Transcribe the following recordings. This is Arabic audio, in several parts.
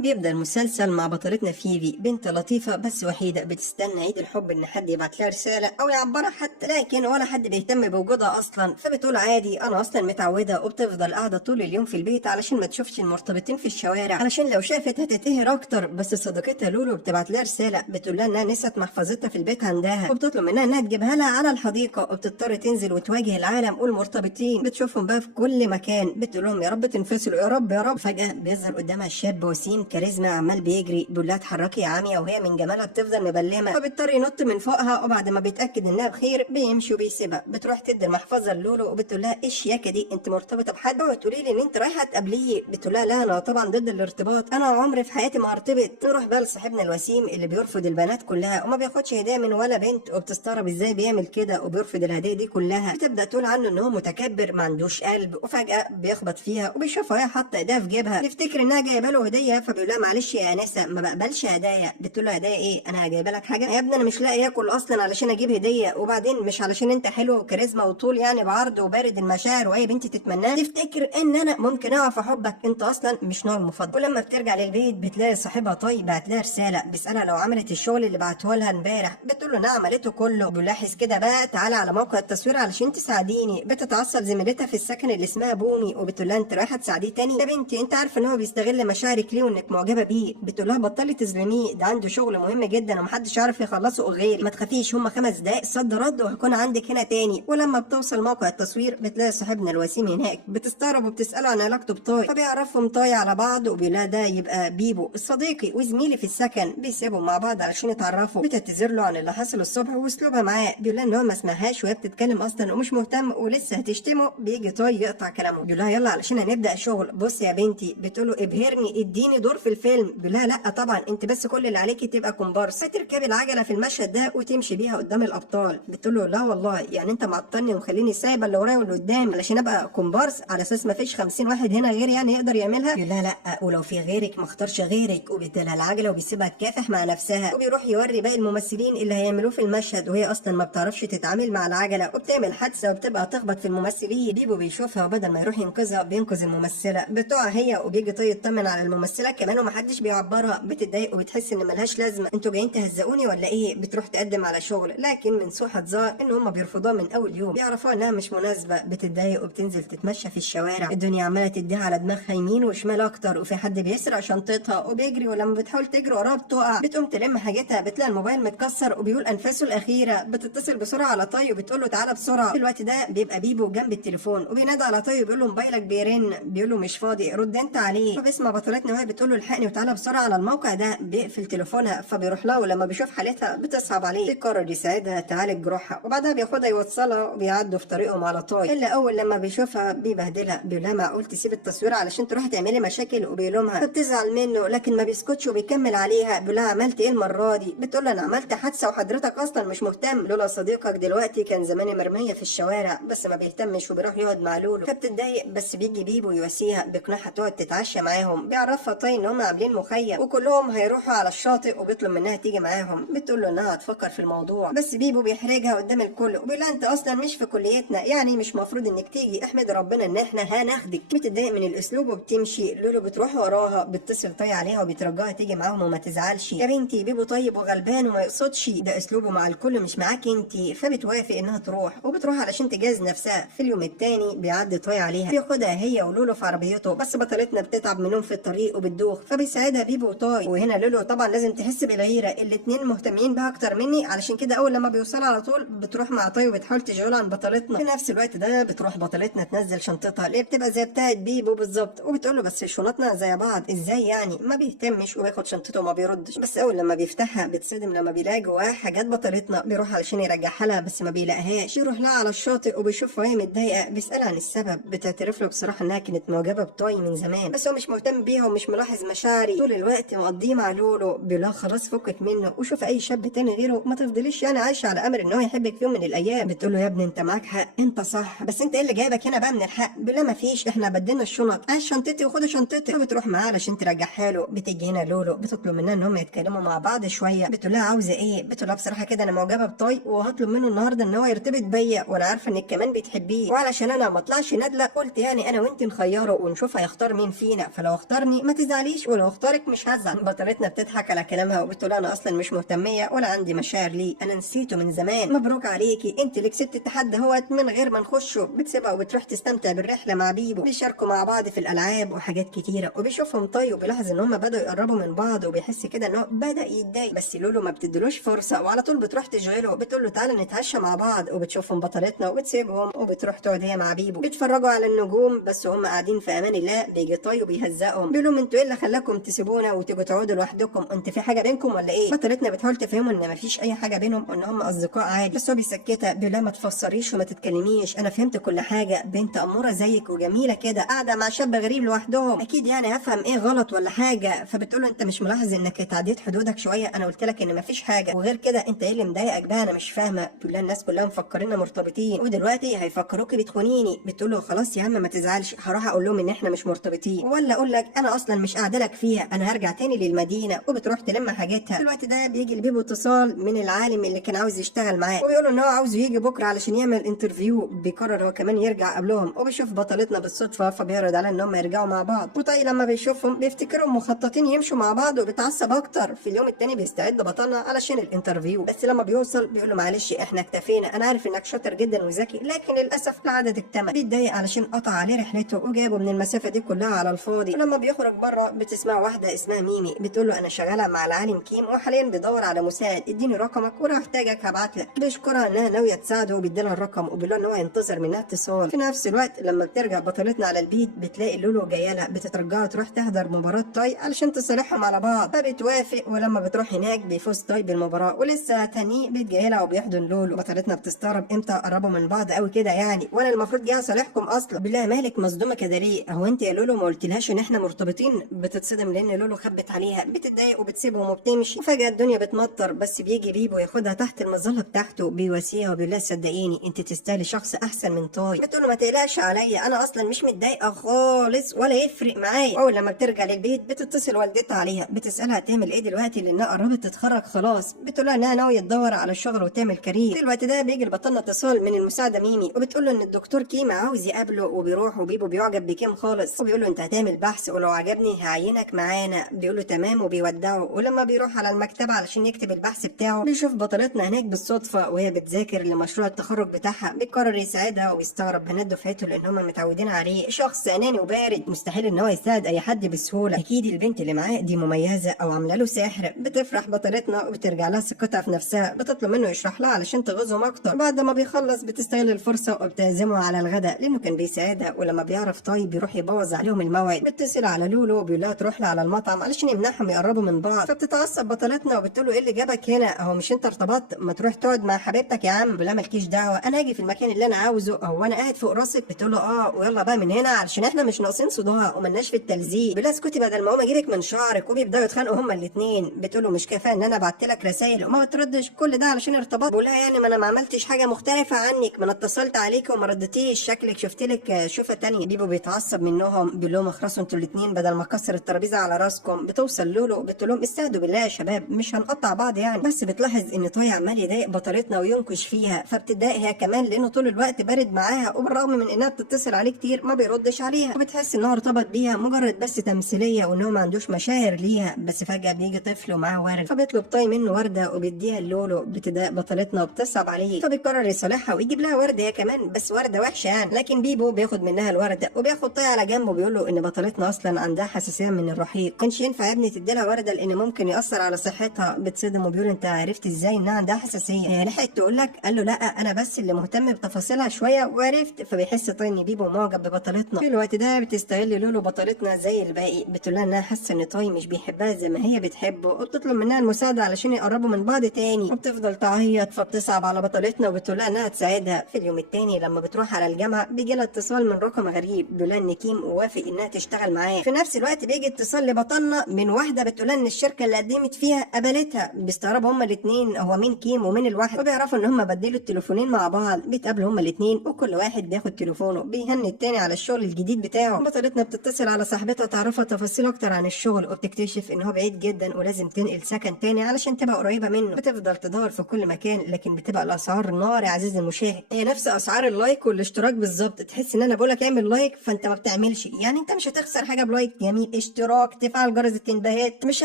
بيبدأ المسلسل مع بطلتنا فيفي، بنت لطيفة بس وحيدة بتستنى عيد الحب إن حد يبعت لها رسالة أو يعبرها حتى، لكن ولا حد بيهتم بوجودها أصلا. فبتقول عادي أنا أصلا متعودة، وبتفضل قاعدة طول اليوم في البيت علشان ما تشوفش المرتبطين في الشوارع، علشان لو شافت هتتقهر أكتر. بس صديقتها لولو بتبعت لها رسالة بتقول لها إنها نسيت محفظتها في البيت عندها، وبتطلب منها إنها تجيبها لها على الحديقة، وبتضطر تنزل وتواجه العالم والمرتبطين. بتشوفهم بقى في كل مكان، بتقول لهم يا رب تنفصلوا، يا رب يا رب. فجأة بيظهر قدامها الشاب وسيم كاريزما عمال بيجري، بيقول لها اتحركي يا عاميه، وهي من جمالها بتفضل مبلمه، فبيضطر ينط من فوقها، وبعد ما بيتاكد انها بخير بيمشي وبيسيبها. بتروح تدي المحفظه لولو وبتقول لها ايه الشياكه دي، انت مرتبطه بحد؟ وتقولي لي ان انت رايحه تقابليه. بتقول لها لا انا طبعا ضد الارتباط، انا عمري في حياتي ما هرتبط. نروح بقى لصاحبنا الوسيم اللي بيرفض البنات كلها وما بياخدش هديه من ولا بنت، وبتستغرب ازاي بيعمل كده وبيرفض الهديه دي كلها. بتبدا تقول عنه ان هو متكبر ما عندوش قلب، وفجاه بيخبط فيها وبيشوفها وهي حاطه ايديها في جيبها، يفتكر انها جايبه له هديه، فبيقول لها معلش يا انسه ما بقبلش هدايا. بتقول له هدايا ايه، انا جايبه لك حاجه يا ابني؟ انا مش لاقي اكل اصلا علشان اجيب هديه، وبعدين مش علشان انت حلو وكاريزما وطول يعني بعرض وبارد المشاعر واي بنت تتمناه تفتكر ان انا ممكن اقع في حبك، انت اصلا مش نوع المفضل. ولما بترجع للبيت بتلاقي صاحبها طيب بعت لها رساله بيسالها لو عملت الشغل اللي بعته لها امبارح. بتقول له انا عملته كله. بيلاحظ كده بقى تعالى على موقع التصوير علشان تساعديني. بتتعصب زميلتها في السكن اللي اسمها بومي وبتقول لها انت رايحه تساعديه تاني؟ يا بنتي انت عارفه ان هو بيستغل مشاعرك ليه وانك معجبه بيه. بتقول لها بطلي تظلميه، ده عنده شغل مهم جدا ومحدش عارف يخلصه غير، ما تخافيش هما 5 دقايق صد رد وهكون عندك هنا تاني. ولما بتوصل موقع التصوير بتلاقي صاحبنا الوسيم هناك، بتستغرب وبتساله عن علاقته بطاي، فبيعرفهم طاي على بعض وبيقول لها ده يبقى بيبو صديقي وزميلي في السكن. بيسيبهم مع بعض علشان يتعرفوا. بتعتذر له عن اللي حصل الصبح واسلوبها معاه، بيقول لها ان هو ما سمعهاش وهي بتتكلم اصلا ومش مهتم ولسه هتشتمه. بيجي طاي يقطع كلامه، بيقول لها يلا علشان هنبدا شغل. بص يا بنتي، بتقول له ابهرني اديني دور في الفيلم. بيقول لها لا طبعا انت بس كل اللي عليكي تبقى كومبارس، هتركبي العجله في المشهد ده وتمشي بيها قدام الابطال. بتقول له لا والله يعني انت معطلني ومخليني سايبه اللي ورايا واللي قدامي علشان ابقى كومبارس على اساس ما فيش 50 واحد هنا غير يعني يقدر يعملها؟ يقول لها لا ولو في غيرك ما اختارش غيرك. وبيديلها العجله وبيسيبها تكافح مع نفسها، وبيروح يوري باقي الممثلين اللي هيعملوه في المشهد، وهي اصلا ما بتعرفش تتعامل مع العجله وبتعمل حادثه وبتبقى تخبط في الممثلين. بيبو بيشوفها وبدل ما يروح ينقذها بينقذ الممثله بتوعها هي، وبيجي طيب يطمن على الممثله كمان ومحدش بيعبرها. بتتضايق وبتحس ان ملهاش لازمه، انتوا جايين تهزقوني ولا ايه؟ بتروح تقدم على شغل، لكن من سوء حظها ان هم بيرفضوها من اول يوم، بيعرفوها انها مش مناسبه. بتتضايق وبتنزل تتمشى في الشوارع، الدنيا عماله تديها على دماغها يمين وشمال اكتر، وفي حد بيسرق شنطتها وبيجري، ولما بتحاول تجري وراه بتقع. بتقوم تلم حاجتها بتلاقي الموبايل متكسر وبيقول انفاسه الاخيره. بتتصل بسرعه على طي وبتقول له تعالى بسرعه. في الوقت ده بيبقى بيبو جنب التليفون وبينادى على طي وبيقول له موبايلك بيرن. بيقول له مش فاضي رد انت عليه. فبيسمع بطلتنا وهي بتقول له الحقني وتعالى بسرعه على الموقع ده. بيقفل تليفونها فبيروح لها، ولما بيشوف حالتها بتصعب عليه، بيقرر يساعدها تعالج جروحها، وبعدها بياخدها يوصلها وبيعدوا في طريقهم على طاي. الا اول لما بيشوفها بيبهدلها، بيقول لها معقول تسيب التصوير علشان تروحي تعملي مشاكل؟ وبيلومها فبتزعل منه لكن ما بيسكتش وبيكمل عليها. بيقول لها عملت ايه المره دي؟ بتقول له انا عملت حادثه وحضرتك اصلا مش مهتم، لولا صديقك دلوقتي كان زماني مرميه في الشوارع. بس ما بيهتمش وبيروح يقعد مع لولو، فبتتضايق بس بيجي بيبو يواسيها بيقنعها تقعد تتعشى معاهم. بيعرفها طي ان هم عاملين مخيم وكلهم هيروحوا على الشاطئ، وبيطلب منها تيجي معاهم. بتقول له انها هتفكر في الموضوع، بس بيبو بيحرجها قدام الكل وبيقول لها انت اصلا مش في كليتنا، يعني مش مفروض انك تيجي، احمد ربنا ان احنا هناخدك. بتتضايق من الاسلوب وبتمشي. لولو بتروح وراها بتتصل طي عليها وبترجاها تيجي معاهم وما تزعلش. يا بنتي بيبو طيب وغلبان وما يقصدش، ده اسلوبه مع الكل مش معاك انت. فبتوافق انها تروح وبتروح علشان تجهز نفسها. في اليوم التاني بيعدي طي عليها بياخدها هي ولولو في عربيته، بس بطلتنا بتتعب منهم في الطريق وبتدوخ فبيساعدها بيبو وطاي. وهنا لولو طبعا لازم تحس بالغيره، الاتنين مهتمين بها اكتر مني، علشان كده اول لما بيوصلوا على طول بتروح مع طاي وبتحاول تشغل عن بطلتنا. في نفس الوقت ده بتروح بطلتنا تنزل شنطتها اللي بتبقى زي بتاعه بيبو بالظبط، وبتقول له بس شنطنا زي بعض ازاي يعني؟ ما بيهتمش وبياخد شنطته وما بيردش. بس اول لما بيفتحها بتصدم لما بيلاقي جواها حاجات بطلتنا. بيروح علشان يرجعها لها بس ما بيلاقيهاش. يروح لها على الشاطئ وبيشوفها وهي متضايقه، بيسالها عن السبب. بتعترف له بصراحه انها كانت معجبه بطاي من زمان، بس هو مش مهتم بيها ومش ملاحظ مشاعري طول الوقت مقضيه مع لولو. بيقول لها خلاص فكك منه وشوف اي شاب تاني غيره، ما تفضليش يعني عايشه على امر ان هو يحبك في يوم من الايام. بتقول له يا ابني انت معاك حق، انت صح، بس انت ايه اللي جايبك هنا بقى من الحق؟ بيقول لها ما فيش، احنا بدلنا الشنط، هات شنطتي وخد شنطتي. فبتروح معاه علشان ترجعها له. بتيجي هنا لولو بتطلب منها ان هم يتكلموا مع بعض شويه. بتقول لها عاوزه ايه؟ بتقول لها بصراحه كده انا معجبه بطاي وهطلب منه النهارده ان هو يرتبط بيا، وانا عارفه انك كمان بتحبيه، وعلشان انا ما اطلعش نادله قلت يعني انا وانت نخيره ونشوف هيختار مين فينا، فلو اختارني ما تزعليش تزعليش ولو اختارك مش هزعل. بطلتنا بتضحك على كلامها وبتقول انا اصلا مش مهتميه ولا عندي مشاعر ليه، انا نسيته من زمان. مبروك عليكي، انت اللي كسبت التحدي اهوت من غير ما نخشه. بتسيبها وبتروح تستمتع بالرحله مع بيبو، بيشاركوا مع بعض في الالعاب وحاجات كتيره، وبيشوفهم طي وبيلاحظ ان هم بدأوا يقربوا من بعض وبيحس كده ان هو بدأ يتضايق، بس لولو ما بتدلوش فرصه وعلى طول بتروح تشغله، بتقول له تعالى نتعشى مع بعض. وبتشوفهم بطلتنا وبتسيبهم وبتروح تقعد هي مع بيبو، بيتفرجوا على النجوم بس هم قاعدين في امان الله. بيجي طي وبيهزقهم بيقول لهم انتوا ايه اللي خلاكم تسيبونا وتيجوا تقعدوا لوحدكم، انت في حاجه بينكم ولا ايه؟ بطلتنا بتحاول تفهمه ان مفيش اي حاجه بينهم وان هم اصدقاء عادي، بس هو بيسكتها بيقول لها ما تفسريش وما تتكلميش، انا فهمت كل حاجه، بنت اموره زيك وجميله كده قاعده مع شاب غريب لوحدهم، اكيد يعني هفهم ايه غلط ولا حاجه. فبتقول له انت مش ملاحظ انك تعديت حدودك شويه، انا قلت لك ان مفيش حاجه، وغير كده انت ايه اللي مضايقك بقى، انا مش فاهمه. بتقول لها الناس كلها مفكريننا مرتبطين ودلوقتي هيفكروكي بتخونيني. بتقول له خلاص يا عم ما تزعلش، هروح اقول لهم ان احنا مش مرتبطين، ولا اقول لك انا اصلا مش قاعده لك فيها، انا هرجع تاني للمدينه. وبتروح تلم حاجاتها. في الوقت ده بيجي لبيبو اتصال من العالم اللي كان عاوز يشتغل معاه، وبيقول له ان هو عاوزه يجي بكره علشان يعمل انترفيو. بيقرر هو كمان يرجع قبلهم، وبيشوف بطلتنا بالصدفه فبيعرض على ان هم يرجعوا مع بعض. وطي لما بيشوفهم بيفتكرهم مخططين يمشوا مع بعض وبيتعصب اكتر. في اليوم التاني بيستعد بطلنا علشان الانترفيو، بس لما بيوصل بيقول له معلش احنا اكتفينا، انا عارف انك شاطر جدا وذكي لكن للاسف العدد اكتمل. بيتضايق علشان قطع عليه رحلته وجابه من المسافه دي كلها على الفاضي. ولما بيخرج بره بتسمع واحده اسمها ميمي بتقول له انا شغاله مع العالم كيم وحاليا بدور على مساعد، اديني رقمك ولو احتاجك هبعت لك. بيشكرها انها ناويه تساعده وبيديلها الرقم وبيقول له ان هو ينتظر منها اتصال. في نفس الوقت لما بترجع بطلتنا على البيت بتلاقي لولو جايه لها بتترجاها تروح تحضر مباراه تاي علشان تصالحهم على بعض، فبتوافق. ولما بتروح هناك بيفوز تاي بالمباراه ولسه تاني بيت جاي لها وبيحضن لولو. بطلتنا بتستغرب امتى قربوا من بعض قوي كده يعني، وانا المفروض جاي اصالحكم اصلا. بالله مالك مصدومه كده ليه، هو انت يا لولو ما قلتلهاش ان احنا مرتبطين؟ بتتصدم لان لولو خبت عليها، بتتضايق وبتسيبهم وبتمشي. وفجاه الدنيا بتمطر بس بيجي بيبو ياخدها تحت المظله بتاعته بيواسيها وبيقول لها صدقيني انت تستاهلي شخص احسن من طاي. بتقول له ما تقلقش عليا انا اصلا مش متضايقه خالص ولا يفرق معايا. اول لما بترجع للبيت بتتصل والدتها عليها بتسالها تعمل ايه دلوقتي لانها قربت تتخرج خلاص. بتقول لها انها ناويه تدور على شغل وتعمل كارير. في الوقت ده بيجي البطلنا اتصال من المساعده ميمي وبتقول له ان الدكتور كيم عاوز يقابله وبيروح، وبيبو بيعجب بكيم خالص وبيقول له انت هتعمل بحث ولو عجبني هعينك معانا. بيقول له تمام وبيودعه. ولما بيروح على المكتبه علشان يكتب البحث بتاعه بيشوف بطلتنا هناك بالصدفه وهي بتذاكر لمشروع التخرج بتاعها. بيقرر يساعدها ويستغرب بنات دفعته لان هم متعودين عليه شخص اناني وبارد، مستحيل ان هو يساعد اي حد بسهوله، اكيد البنت اللي معاه دي مميزه او عامله له سحر. بتفرح بطلتنا وبترجع لها ثقتها في نفسها، بتطلب منه يشرح لها علشان تغيظهم اكتر. بعد ما بيخلص بتستغل الفرصه وبتعزمه على الغداء لانه كان بيساعدها. ولما بيعرف طيب بيروح يبوظ عليهم الموعد. بيتصل على لولو وبيقول لها تروح له على المطعم علشان يمنعهم يقربوا من بعض. فبتتعصب بطلتنا وبتقول له ايه اللي جابك هنا، هو مش انت ارتبطت؟ ما تروح تقعد مع حبيبتك يا عم. بلا مالكيش دعوه، انا هاجي في المكان اللي انا عاوزه، هو انا قاعد فوق راسك؟ بتقول له اه ويلا بقى من هنا علشان احنا مش ناقصين صداع وملناش في التلزيق. بلا اسكتي بدل ما اقوم اجيلك من شعرك. وبيبداوا يتخانقوا هما الاثنين. بتقول له مش كفايه ان انا بعت لك رسائل وما بتردش كل ده علشان ارتباط؟ بقول لها يعني ما انا ما عملتش حاجه مختلفه عنك، ما انا اتصلت عليك وما ردتيش، شكلك شفت لك شوفه تانية. بيبو بيتعصب منهم بيقول لهم اخرسوا انتوا الاثنين بدل ما اكسر الترابيزه على راسكم. بتوصل لولو بتقول لهم استهدوا بالله يا شباب مش هنقطع بعض يعني، بس بتلاحظ ان طاي عمال يضايق بطلتنا وينكش فيها فبتتضايق هي كمان لانه طول الوقت بارد معاها، وبالرغم من انها بتتصل عليه كتير ما بيردش عليها. وبتحس ان هو ارتبط بيها مجرد بس تمثيليه وان هو ما عندوش مشاعر ليها. بس فجاه بيجي طفل ومعاه ورد فبيطلب طاي منه ورده وبيديها لولو. بتضايق بطلتنا وبتصعب عليه فبيقرر يصالحها ويجيب لها ورده هي كمان بس ورده وحشه يعني. لكن بيبو بياخد منها الورده وبياخد طاي على جنبه وبيقول له ان بطلتنا اصلا عندها حساسيه من الرحيق، كانش ينفع يا ابني تدي لها ورده لان ممكن ياثر على صحتها. بتصدم وبيقول انت عرفت ازاي انها عندها حساسيه؟ هي لحقت تقول لك؟ قال له لا انا بس اللي مهتم بتفاصيلها شويه وعرفت. فبيحس طاي ان بيبو معجب ببطلتنا. في الوقت ده بتستغل لولو بطلتنا زي الباقي، بتقول لها انها حاسه ان طاي مش بيحبها زي ما هي بتحبه وبتطلب منها المساعده علشان يقربوا من بعض تاني. وبتفضل تعيط فبتصعب على بطلتنا وبتقول لها انها تساعدها. في اليوم التاني لما بتروح على الجامعه بيجي لها اتصال من رقم غريب بيقول لها ان كيم وافق انها تشتغل معاه. في نفس الوقت بيجي اتصال لبطلنا من واحده بتقول لها ان الشركه اللي قدمت فيها قبلتها. بيستغربوا هما الاثنين هو مين كيم ومين الواحد، وبيعرفوا ان هما بدلوا التليفونين مع بعض. بيتقابلوا هما الاثنين وكل واحد بياخد تليفونه بيهني التاني على الشغل الجديد بتاعه. بطلتنا بتتصل على صاحبتها تعرفها تفاصيل اكتر عن الشغل وبتكتشف ان هو بعيد جدا ولازم تنقل سكن تاني علشان تبقى قريبه منه. بتفضل تدور في كل مكان لكن بتبقى الاسعار نار يا عزيزي المشاهد، هي نفس اسعار اللايك والاشتراك بالظبط. تحس ان انا بقولك اعمل لايك فانت ما بتعملش، يعني انت مش هتخسر حاجه بلايك جميل اشتراك، تفعل جرس التنبيهات، مش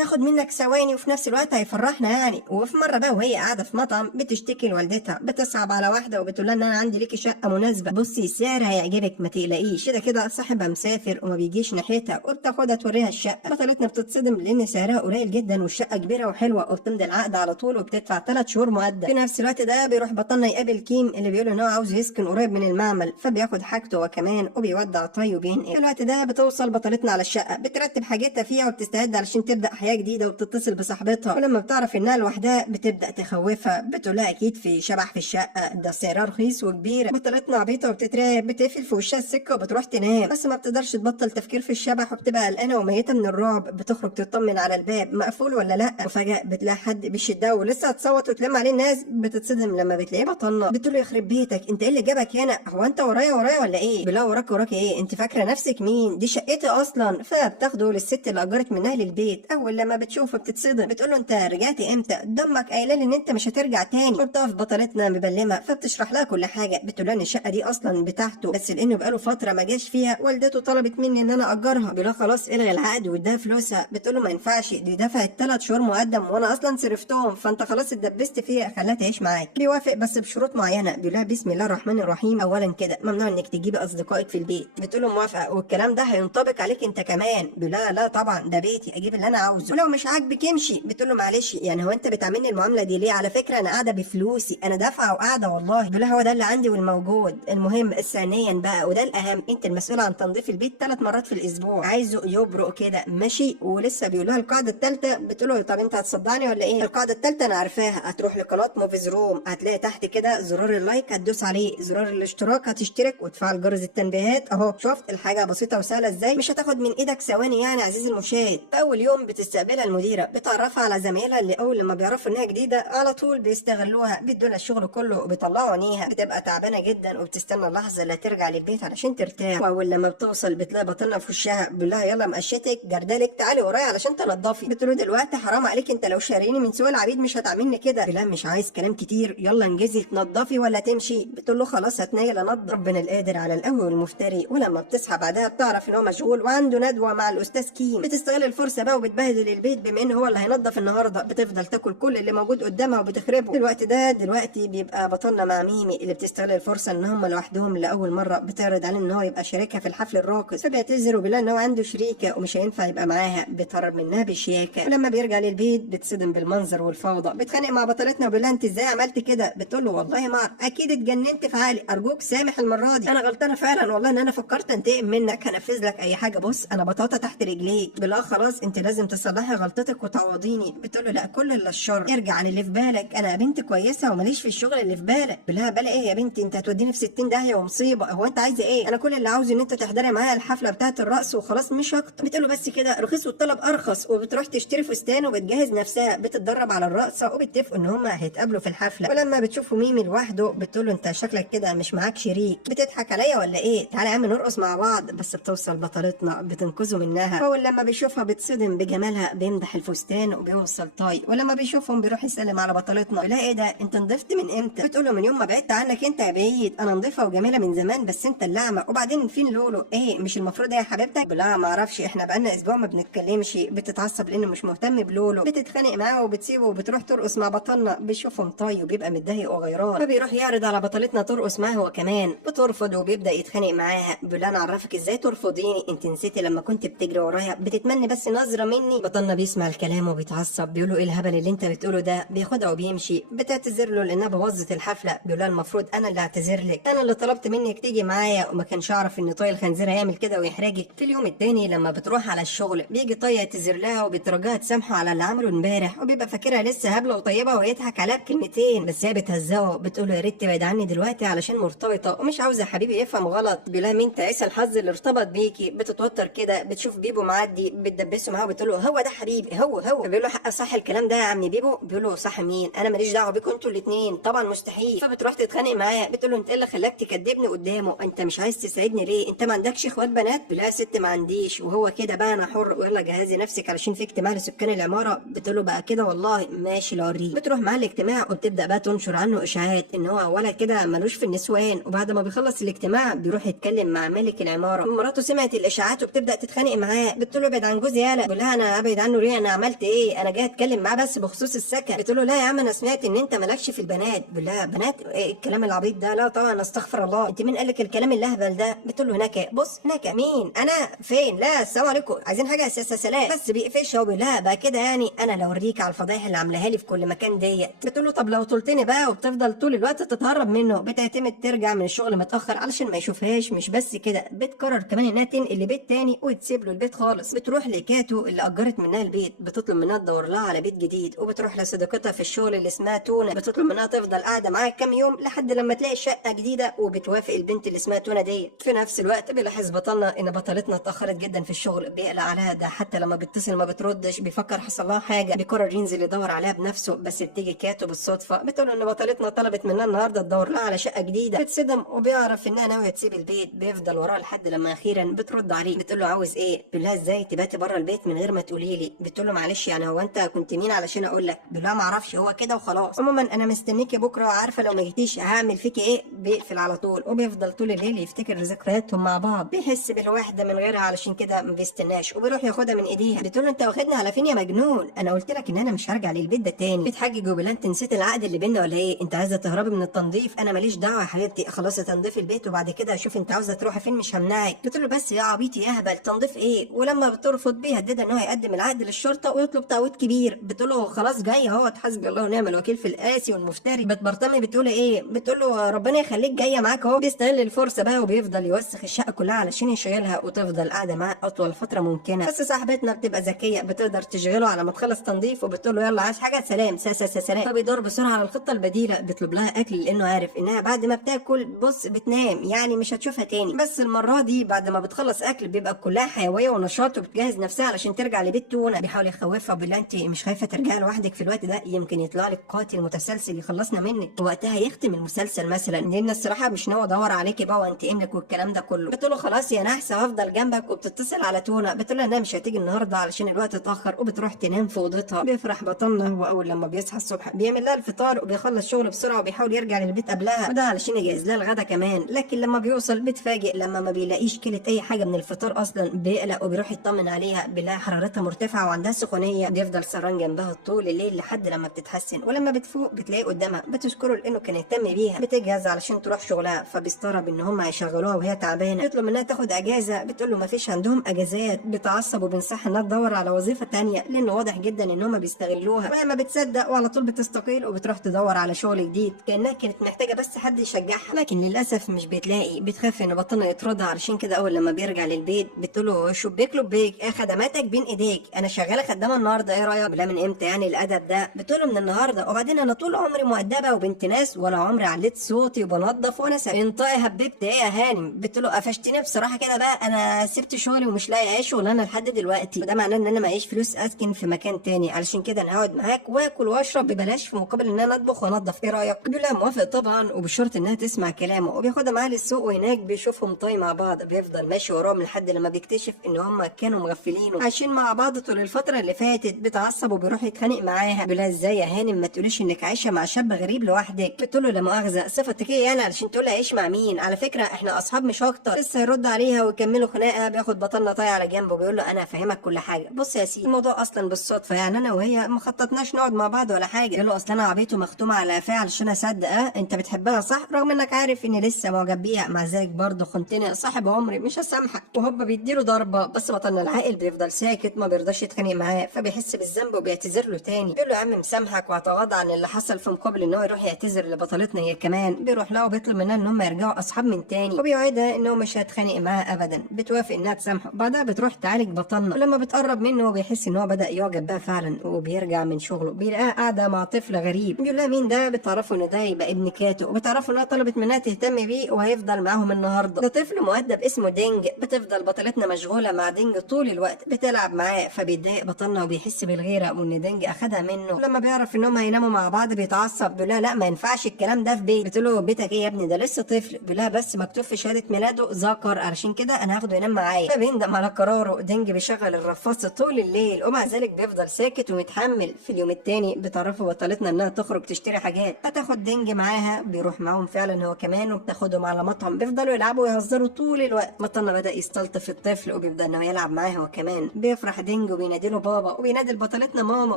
هاخد منك ثواني وفي نفس الوقت هيفرحنا يعني. وفي مره بقى وهي قاعده في مطعم بتشتكي لوالدتها، بتصعب على واحده وبتقول لها ان انا عندي ليكي شقه مناسبه، بصي السعر هيعجبك ما تقلقيش. كده كده صاحبها مسافر وما بيجيش ناحيتها، وبتاخدها توريها الشقه. بطلتنا بتتصدم لان سعرها قليل جدا والشقه كبيره وحلوه، وبتمضي العقد على طول وبتدفع 3 شهور مقدم. في نفس الوقت ده بيروح بطلنا يقابل كيم اللي بيقول ان هو عاوز يسكن قريب من المعمل، فبياخد حاجته هو كمان وبيودع طي وبينقل. في الوقت ده بتوصل بطلتنا على الشقه، بترتب حاجتها فيها وبتستعد علشان تبدا حياه جديده، وبتتصل بصاحبتها، ولما بتعرف انها لوحدها بتبدا تخوفها، بتقول لها اكيد في شبح في الشقه، ده سعرها رخيص وكبيره. بطلتنا عبيطه وبتترعب، بتقفل في وشها السكه وبتروح تنام، بس ما بتقدرش تبطل تفكير في الشبح وبتبقى قلقانه وميته من الرعب. بتخرج تطمن على الباب مقفول ولا لا، وفجاه بتلاقي حد بيشدها ولسه هتصوت وتلم عليه الناس. بتتصدم لما بتلاقيه بطلنا، بتقول له يخرب بيتك انت ايه اللي جابك هنا؟ هو انت ورايا ولا ايه؟ بلا وراك ايه؟ انت فاكره نفسك مين؟ دي شقتي اصلا. فبتاخده للست اللي اجرت منها للبيت. اول لما بتشوفه بتتصدم، بتقول له انت رجعتي امتى؟ دمك قايله لي ان انت مش هترجع تاني. فبتقف بطلتنا مبلمه، فبتشرح لها كل حاجه، بتقول لها ان الشقه دي اصلا بتاعته، بس لانه بقاله فتره ما جاش فيها والدته طلبت مني ان انا اجرها. بيقول لها خلاص الغي العقد واديها فلوسها. بتقول له ما ينفعش، دي دفعت 3 شهور مقدم وانا اصلا صرفتهم، فانت خلاص اتدبست فيها، خليها تعيش معاك. بيوافق بس بشروط معينه. بيقول لها بسم الله الرحمن الرحيم، اولا كده ممنوع انك تجيبي اصدقائك في البيت. بتقول له موافقه، والكلام ده هينطبق عليك انت كمان. بيقول لها لا طبعا ده بيتي، اجيب اللي انا عاوزه، ولو مش عاجبك امشي. بتقول له معلش يعني هو انت بتعاملني المعامله دي ليه؟ على فكره انا قاعده بفلوسي، انا دافعه وقاعده والله. بيقول لها هو ده اللي عندي والموجود. المهم ثانيا بقى وده الاهم، انت المسؤوله عن تنظيف البيت 3 مرات في الاسبوع، عايزه يبرق كده ماشي. ولسه بيقول لها القاعده الثالثه. بتقول له طب انت هتصدعني ولا ايه؟ القاعده الثالثه انا عارفاها، هتروح لقناه موفيز روم، هتلاقي تحت كده زرار اللايك هتدوس عليه، زرار الاشتراك هتشترك وتفعل جرس التنبيهات. اهو شفت الحاجه بسيطه وسهله ازاي؟ مش هتاخد من ايدك ثواني يعني عزيزي المشاهد. في اول يوم بتستقبلها المديره، بتعرفها على زمايلها اللي اول لما بيعرفوا انها جديده على طول بيستغلوها، بيدونا الشغل كله وبيطلعوا عينيها. بتبقى تعبانه جدا وبتستنى اللحظه اللي ترجع للبيت علشان ترتاح. واول لما بتوصل بتلاقي بطلنا في وشها، بيقول لها يلا مقشتك جردلك تعالي ورايا علشان تنضفي. بتقول له دلوقتي حرام عليك، انت لو شاريني من سوق العبيد مش هتعاملني كده. بيقول لها مش عايز كلام كتير، يلا انجزي تنضفي ولا تمشي. بتقول له خلاص هتنيل انضف، ربنا القادر على القوي والمفتري. ولما بتصحى بعدها بتعرف ان هو مشغول وعنده ندوه مع الاستاذ كيم. بتستغل الفرصه بقى وبتبهدل البيت بما ان هو اللي هينضف النهارده. بتفضل تاكل كل اللي موجود قدامها وبتخربه. الوقت ده دلوقتي بيبقى بطلنا مع ميمي اللي بتستغل الفرصه ان هم لوحدهم لاول مره. بتعرض عليه ان هو يبقى شريكها في الحفل الراقص، فبيعتذر وبيقول ان هو عنده شريكه ومش هينفع يبقى معاها. بتهرب منها بشياكه. ولما بيرجع للبيت بتصدم بالمنظر والفوضى. بتخانق مع بطلتنا وبيقول لها انت ازاي عملت كده؟ بتقول له والله ما اكيد اتجننت في عقلي، ارجوك سامح المره دي، انا غلطانه فعلا والله ان انا فكرت انتقم منك، هنفذ لك اي حاجه، بص انا بطاطا تحت رجليك. بلا خلاص انت لازم تصلحي غلطتك وتعوضيني. بتقول له لا كل الا الشر، ارجع عن اللي في بالك، انا بنت كويسه وماليش في الشغل اللي في بالك. بلا بلا ايه يا بنتي، انت هتوديني في 60 داهيه ومصيبه، هو انت عايزه ايه؟ انا كل اللي عاوزه ان انت تحضري معايا الحفله بتاعه الرقص وخلاص مش اكتر. بتقول له بس كده رخيص والطلب ارخص. وبتروح تشتري فستان وبتجهز نفسها، بتتدرب على الرقصه وبيتفقوا ان هما هيتقابلوا في الحفله. ولما بتشوفوا ميمي لوحده بتقول له انت شكلك كده مش معاك شريك، بتضحك عليا ولا ايه؟ تعالى يا عم نرقص مع بعض. بس بتوصل بطلتنا بتنقذه منها. اول لما بيشوفها بتصدم بجمالها، بيمدح الفستان وبيوصل طاي. ولما بيشوفهم بيروح يسلم على بطلتنا، لا ايه ده انت نضفت من امتى؟ بتقول له من يوم ما بعدت عنك انت يا بعيد، انا نضيفه وجميله من زمان بس انت اللي اعمى. وبعدين فين لولو؟ ايه مش المفروض يا حبيبتك؟ لا ما اعرفش، احنا بقالنا اسبوع ما بنتكلمش. بتتعصب لانه مش مهتم بلولو، بتتخانق معاه وبتسيبه وبتروح ترقص مع بطلنا. بيشوفهم طاي وبيبقى متضايق وغيران، فبيروح يعرض على بطلتنا ترقص معاه هو كمان. بترفض وبيبدا يتخانق معاها. بيقول انا اعرفك ازاي ترفضيني؟ انت نسيتي لما كنت بتجري ورايا بتتمني بس نظره مني؟ بطلنا بيسمع الكلام وبيتعصب، بيقول له ايه الهبل اللي انت بتقوله ده؟ بياخدها وبيمشي. بتعتذر له لانها بوظت الحفله. بيقول لها المفروض انا اللي اعتذر لك، انا اللي طلبت منك تيجي معايا وما كانش اعرف ان طاي الخنزير هيعمل كده ويحرجك. في اليوم التاني لما بتروح على الشغل بيجي طاي يعتذر لها وبيترجاها تسامحه على اللي عمله امبارح، وبيبقى فاكرها لسه هبله وطيبه ويضحك عليها بكلمتين، بس هي بتهزقه. بتقول له يا ريت تبعد عني دلوقتي علشان مرتبطه ومش عاوزه حبيبي يفهم غلط. بيقول لها مين تعيس الحظ اللي ارتبط بيكي؟ بتتوتر كده. بتشوف بيبو معدي بتدبسه معاه وبتقول له هو ده حبيبي هو. بيقول له حق صح الكلام ده يا عم بيبو؟ بيقول له صح مين؟ انا ماليش دعوه بيكم انتوا الاثنين طبعا مستحيل. فبتروح تتخانق معاه. بتقول له انت ايه اللي خلاك تكدبني قدامه؟ انت مش عايز تساعدني ليه؟ انت ما عندكش اخوات بنات؟ بيقول لها يا ست ما عنديش. وهو كده بقى انا حر، ويلا جهزي نفسك علشان في اجتماع لسكان العماره. بتقول له بقى كده والله ماشي لوريه. بتروح معاه الاجتماع وبتبدا بقى تنشر عنه اشاعات ان هو ولد كده ملوش في النسوان. وبعد ما بيخلص الاجتماع بيروح يتكلم مع مالك العماره. مراته سمعت الاشاعات وبتبدا تتخانق معاه. بتقول له ابعد عن جوزي يالا. بيقول لها انا ابعد عنه ليه؟ انا عملت ايه؟ انا جاي اتكلم معاه بس بخصوص السكن. بتقول له لا يا عم انا سمعت ان انت مالكش في البنات. بيقول لها بنات ايه الكلام العبيط ده؟ لا طبعا استغفر الله، انت مين قال لك الكلام اللهبل ده؟ بتقول له هناك. بص هناك مين؟ انا فين؟ لا السلام عليكم، عايزين حاجه سلام بس. بيقفشها وبيقول لها بقى كده يعني انا لو اوريك على الفضايح اللي عاملاها لي في كل مكان ديت. بتقول له طب لو طلتني بقى وبتفضل طول الوقت تتهرب منه. بتعتمد ترجع من الشغل متاخر علشان ما يشوفهاش. مش بس كده، بتقرر كمان انها تنقل لبيت تاني وتسيب له البيت خالص. بتروح لكاتو اللي اجرت منها البيت، بتطلب منها تدور لها على بيت جديد. وبتروح لصديقتها في الشغل اللي اسمها تونا، بتطلب منها تفضل قاعده معاها كام يوم لحد لما تلاقي شقه جديده. وبتوافق البنت اللي اسمها تونا ديت. في نفس الوقت بيلاحظ بطلنا ان بطلتنا اتاخرت جدا في الشغل، بيقلق عليها ده، حتى لما بيتصل ما بتردش، بيفكر حصل لها حاجه. بيقرر ينزل يدور عليها بنفسه، بس بتيجي كاتو بالصدفه بتقول ان بطلتنا طلبت منها النهارده تدور لها على شقه جديده. بتصدم وبيعرف انها ناويه تسيب البيت. بيفضل وراها لحد لما اخيرا بترد عليه. بتقول له عاوز ايه؟ بيقول لها ازاي تباتي بره البيت من غير ما تقولي لي؟ بتقول له معلش يعني هو انت كنت مين علشان اقول لك؟ بيقول لها ما اعرفش، هو كده وخلاص. عموما انا مستنيكي بكره، عارفه لو ما جيتيش هعمل فيكي ايه. بيقفل على طول. وبيفضل طول الليل يفتكر ذكرياتهم مع بعض. بيحس بالوحده من غيرها علشان كده ما بيستناش. وبيروح ياخدها من ايديها. بتقول له انت واخدني على فين يا مجنون؟ انا قلت لك ان انا مش هرجع للبيت ده تاني. بتحجج وبيقول انت نسيت العقد اللي بينا ولا ايه؟ انت عايزه تهربي من التنظيف؟ انا ماليش دعوه يا حبيبتي، خلاص تنظيف البيت وبعد كده شوف انت عاوزه تروحي فين، مش همنعك. بتقول له بس يا عبيطي يا هبل، تنظيف ايه؟ ولما بترفض بيهددها ان هو يقدم العقد للشرطه ويطلب تعويض كبير. بتقول له خلاص جاي اهو، حسبي الله ونعم الوكيل في القاسي والمفتري. بتبرطمي بتقول ايه؟ بتقول له ربنا يخليك جايه معاك اهو. بيستغل الفرصه بقى وبيفضل يوسخ الشقه كلها علشان يشغلها وتفضل قاعده معاه اطول فتره ممكنه. بس صاحبتنا بتبقى ذكيه، بتقدر تشغله على ما تخلص تنظيف وبتقول له يلا عايز حاجه؟ سلام سلام. فبيدور بسرعه على الخطه البديله. بيطلب لها اكل لانه عارف انها بعد ما بتاكل بص بتنام، يعني مش هتشوفها تاني. بس المره دي بعد ما بتخلص اكل بيبقى كلها حيويه ونشاط وبتجهز نفسها علشان ترجع لبيت تونا. بيحاول يخوفها وبيقول انت مش خايفه ترجعي لوحدك في الوقت ده؟ يمكن يطلع لك قاتل متسلسل يخلصنا منك وقتها يختم المسلسل مثلا، لان الصراحه مش ناوي ادور عليكي بقى وانتقم لك والكلام ده كله. بتقول له خلاص يا نحسه هفضل جنبك. وبتتصل على تونا بتقول لها انها مش هتيجي النهارده علشان الوقت اتاخر. وبتروح تنام في اوضتها. بيفرح بطلنا واول لما بيصحى الصبح بيعمل لها الفطار وبيخلص شغله بسرعه وبيحاول يرجع للبيت قبلها، وده علشان يجهز لها الغدا كمان. لكن لما بيوصل بيتفاجئ لما ما بيلاقيش كلت اي حاجه من الفطار اصلا. بيقلق وبيروح يطمن عليها، بيلاقي حرارتها مرتفعه وعندها سخونيه. بيفضل سهران جنبها طول الليل لحد لما بتتحسن. ولما بتفوق بتلاقيه قدامها بتشكره لانه كان يهتم بيها. بتجهز علشان تروح شغلها، فبيستغرب ان هم هيشغلوها وهي تعبانه. يطلب منها تاخد اجازه. بتقول له ما فيش عندهم اجازات. بتعصب وبنصح انها تدور على وظيفه تانية لانه واضح جدا ان هم بيستغلوها. وهي ما بتصدق وعلى طول بتستقيل وبتروح تدور على شغل جديد كانها كانت محتاجه بس حد يشجعها. لكن للاسف مش بتلاقي. بتخاف ان بطلنا يطردها علشان كده اول لما بيرجع للبيت بتقول له شبيك لبيك ايه خدماتك بين ايديك، انا شغاله خدامه النهارده ايه رايك؟ لا من امتى يعني الادب ده؟ بتقول له من النهارده، وبعدين انا طول عمري مؤدبه وبنت ناس ولا عمري عليت صوتي وبنضف وانا انطقي هببت ايه يا هانم؟ بتقول له قفشتني بصراحه كده بقى، انا سبت شغلي ومش لاقي اي شغلانه لحد دلوقتي، وده معناه ان انا معيش فلوس اسكن في مكان تاني، علشان كده انا هقعد معاك واكل واشرب ببلاش في مقابل ان انا اطبخ وانضف، ايه رايك؟ بيقول لها موافق طبعا وبشرط انها تسمع كلامه. وبياخدها معاه للسوق وهناك بيشوفهم طاي مع بعض. بيفضل ماشي وراهم لحد لما بيكتشف ان هم كانوا مغفلين وعايشين مع بعض طول الفتره اللي فاتت. بتعصب وبيروح يتخانق معاها. بيقول لها ازاي يا هانم ما تقوليش انك عايشه مع شاب غريب لوحدك؟ بتقول له لا مؤاخذه صفتك ايه يعني علشان تقول لها عيش مع مين؟ على فكره احنا اصحاب مش اكتر. لسه يرد عليها ويكملوا خناقه. بياخد بطلنا طاي على جنب وبيقول له انا هفهمك كل حاجه. بص يا سيدي الموضوع اصلا بالصدفه، يعني انا وهي ما خططناش نقعد مع بعض ولا حاجه. يقول له اصل انا عبيط ومختومه على قفاه علشان اصدق. انت بتحبها صح رغم انك عارف اني لسه معجب بيها، مع ذلك برضه خنتني صاحب عمري مش هسامحك. وهوبا بيديله ضربه. بس بطلنا العاقل بيفضل ساكت ما بيرضاش يتخانق معاه، فبيحس بالذنب وبيعتذر له تاني. بيقول له يا عم مسامحك وهتغاضى عن اللي حصل في مقابل ان هو يروح يعتذر لبطلتنا هي كمان. بيروح لها وبيطلب منها ان هم يرجعوا اصحاب من تاني وبيوعدها انه مش هتخانق معاها ابدا. بتوافق انها تسامحه. بعدها بتروح تعالج بطلنا، ولما بتقرب منه بيحس ان هو بدا يعجب بها فعلا. وبيرجع من شغله بيلاقيها قاعده مع طفل غريب. بيقول لها مين ده؟ بتعرفوا ان ده يبقى ابن كاتو، وبتعرفوا انها طلبت منها تهتم بيه وهيفضل معاهم النهارده. ده طفل مؤدب اسمه دينج. بتفضل بطلتنا مشغوله مع دينج طول الوقت بتلعب معاه، فبيتضايق بطلنا وبيحس بالغيره وان دينج اخدها منه. ولما بيعرف انهم هيناموا مع بعض بيتعصب. بيقول لها لا ما ينفعش الكلام ده في بيت. بتقول له بيتك ايه يا ابني؟ ده لسه طفل. بيقول لها بس مكتوب في شهاده ميلاده ذكر علشان كده انا هاخده ينام معايا. فبيندم على قراره. دينج بيشغل الرفاصه طول الليل ومع ذلك بيفضل ساكت ومتحمل. في اليوم التاني بتعرفوا بطلتنا انها تخرج تشتري حاجات، هتاخد دينج معاها. بيروح معاهم فعلا هو كمان وبتاخدهم على مطعم. بيفضلوا يلعبوا ويهزروا طول الوقت. بطلنا بدا يستلطف الطفل وبيبدا انه يلعب معاها، وكمان بيفرح دينج وبيناديله بابا وبينادي بطلتنا ماما،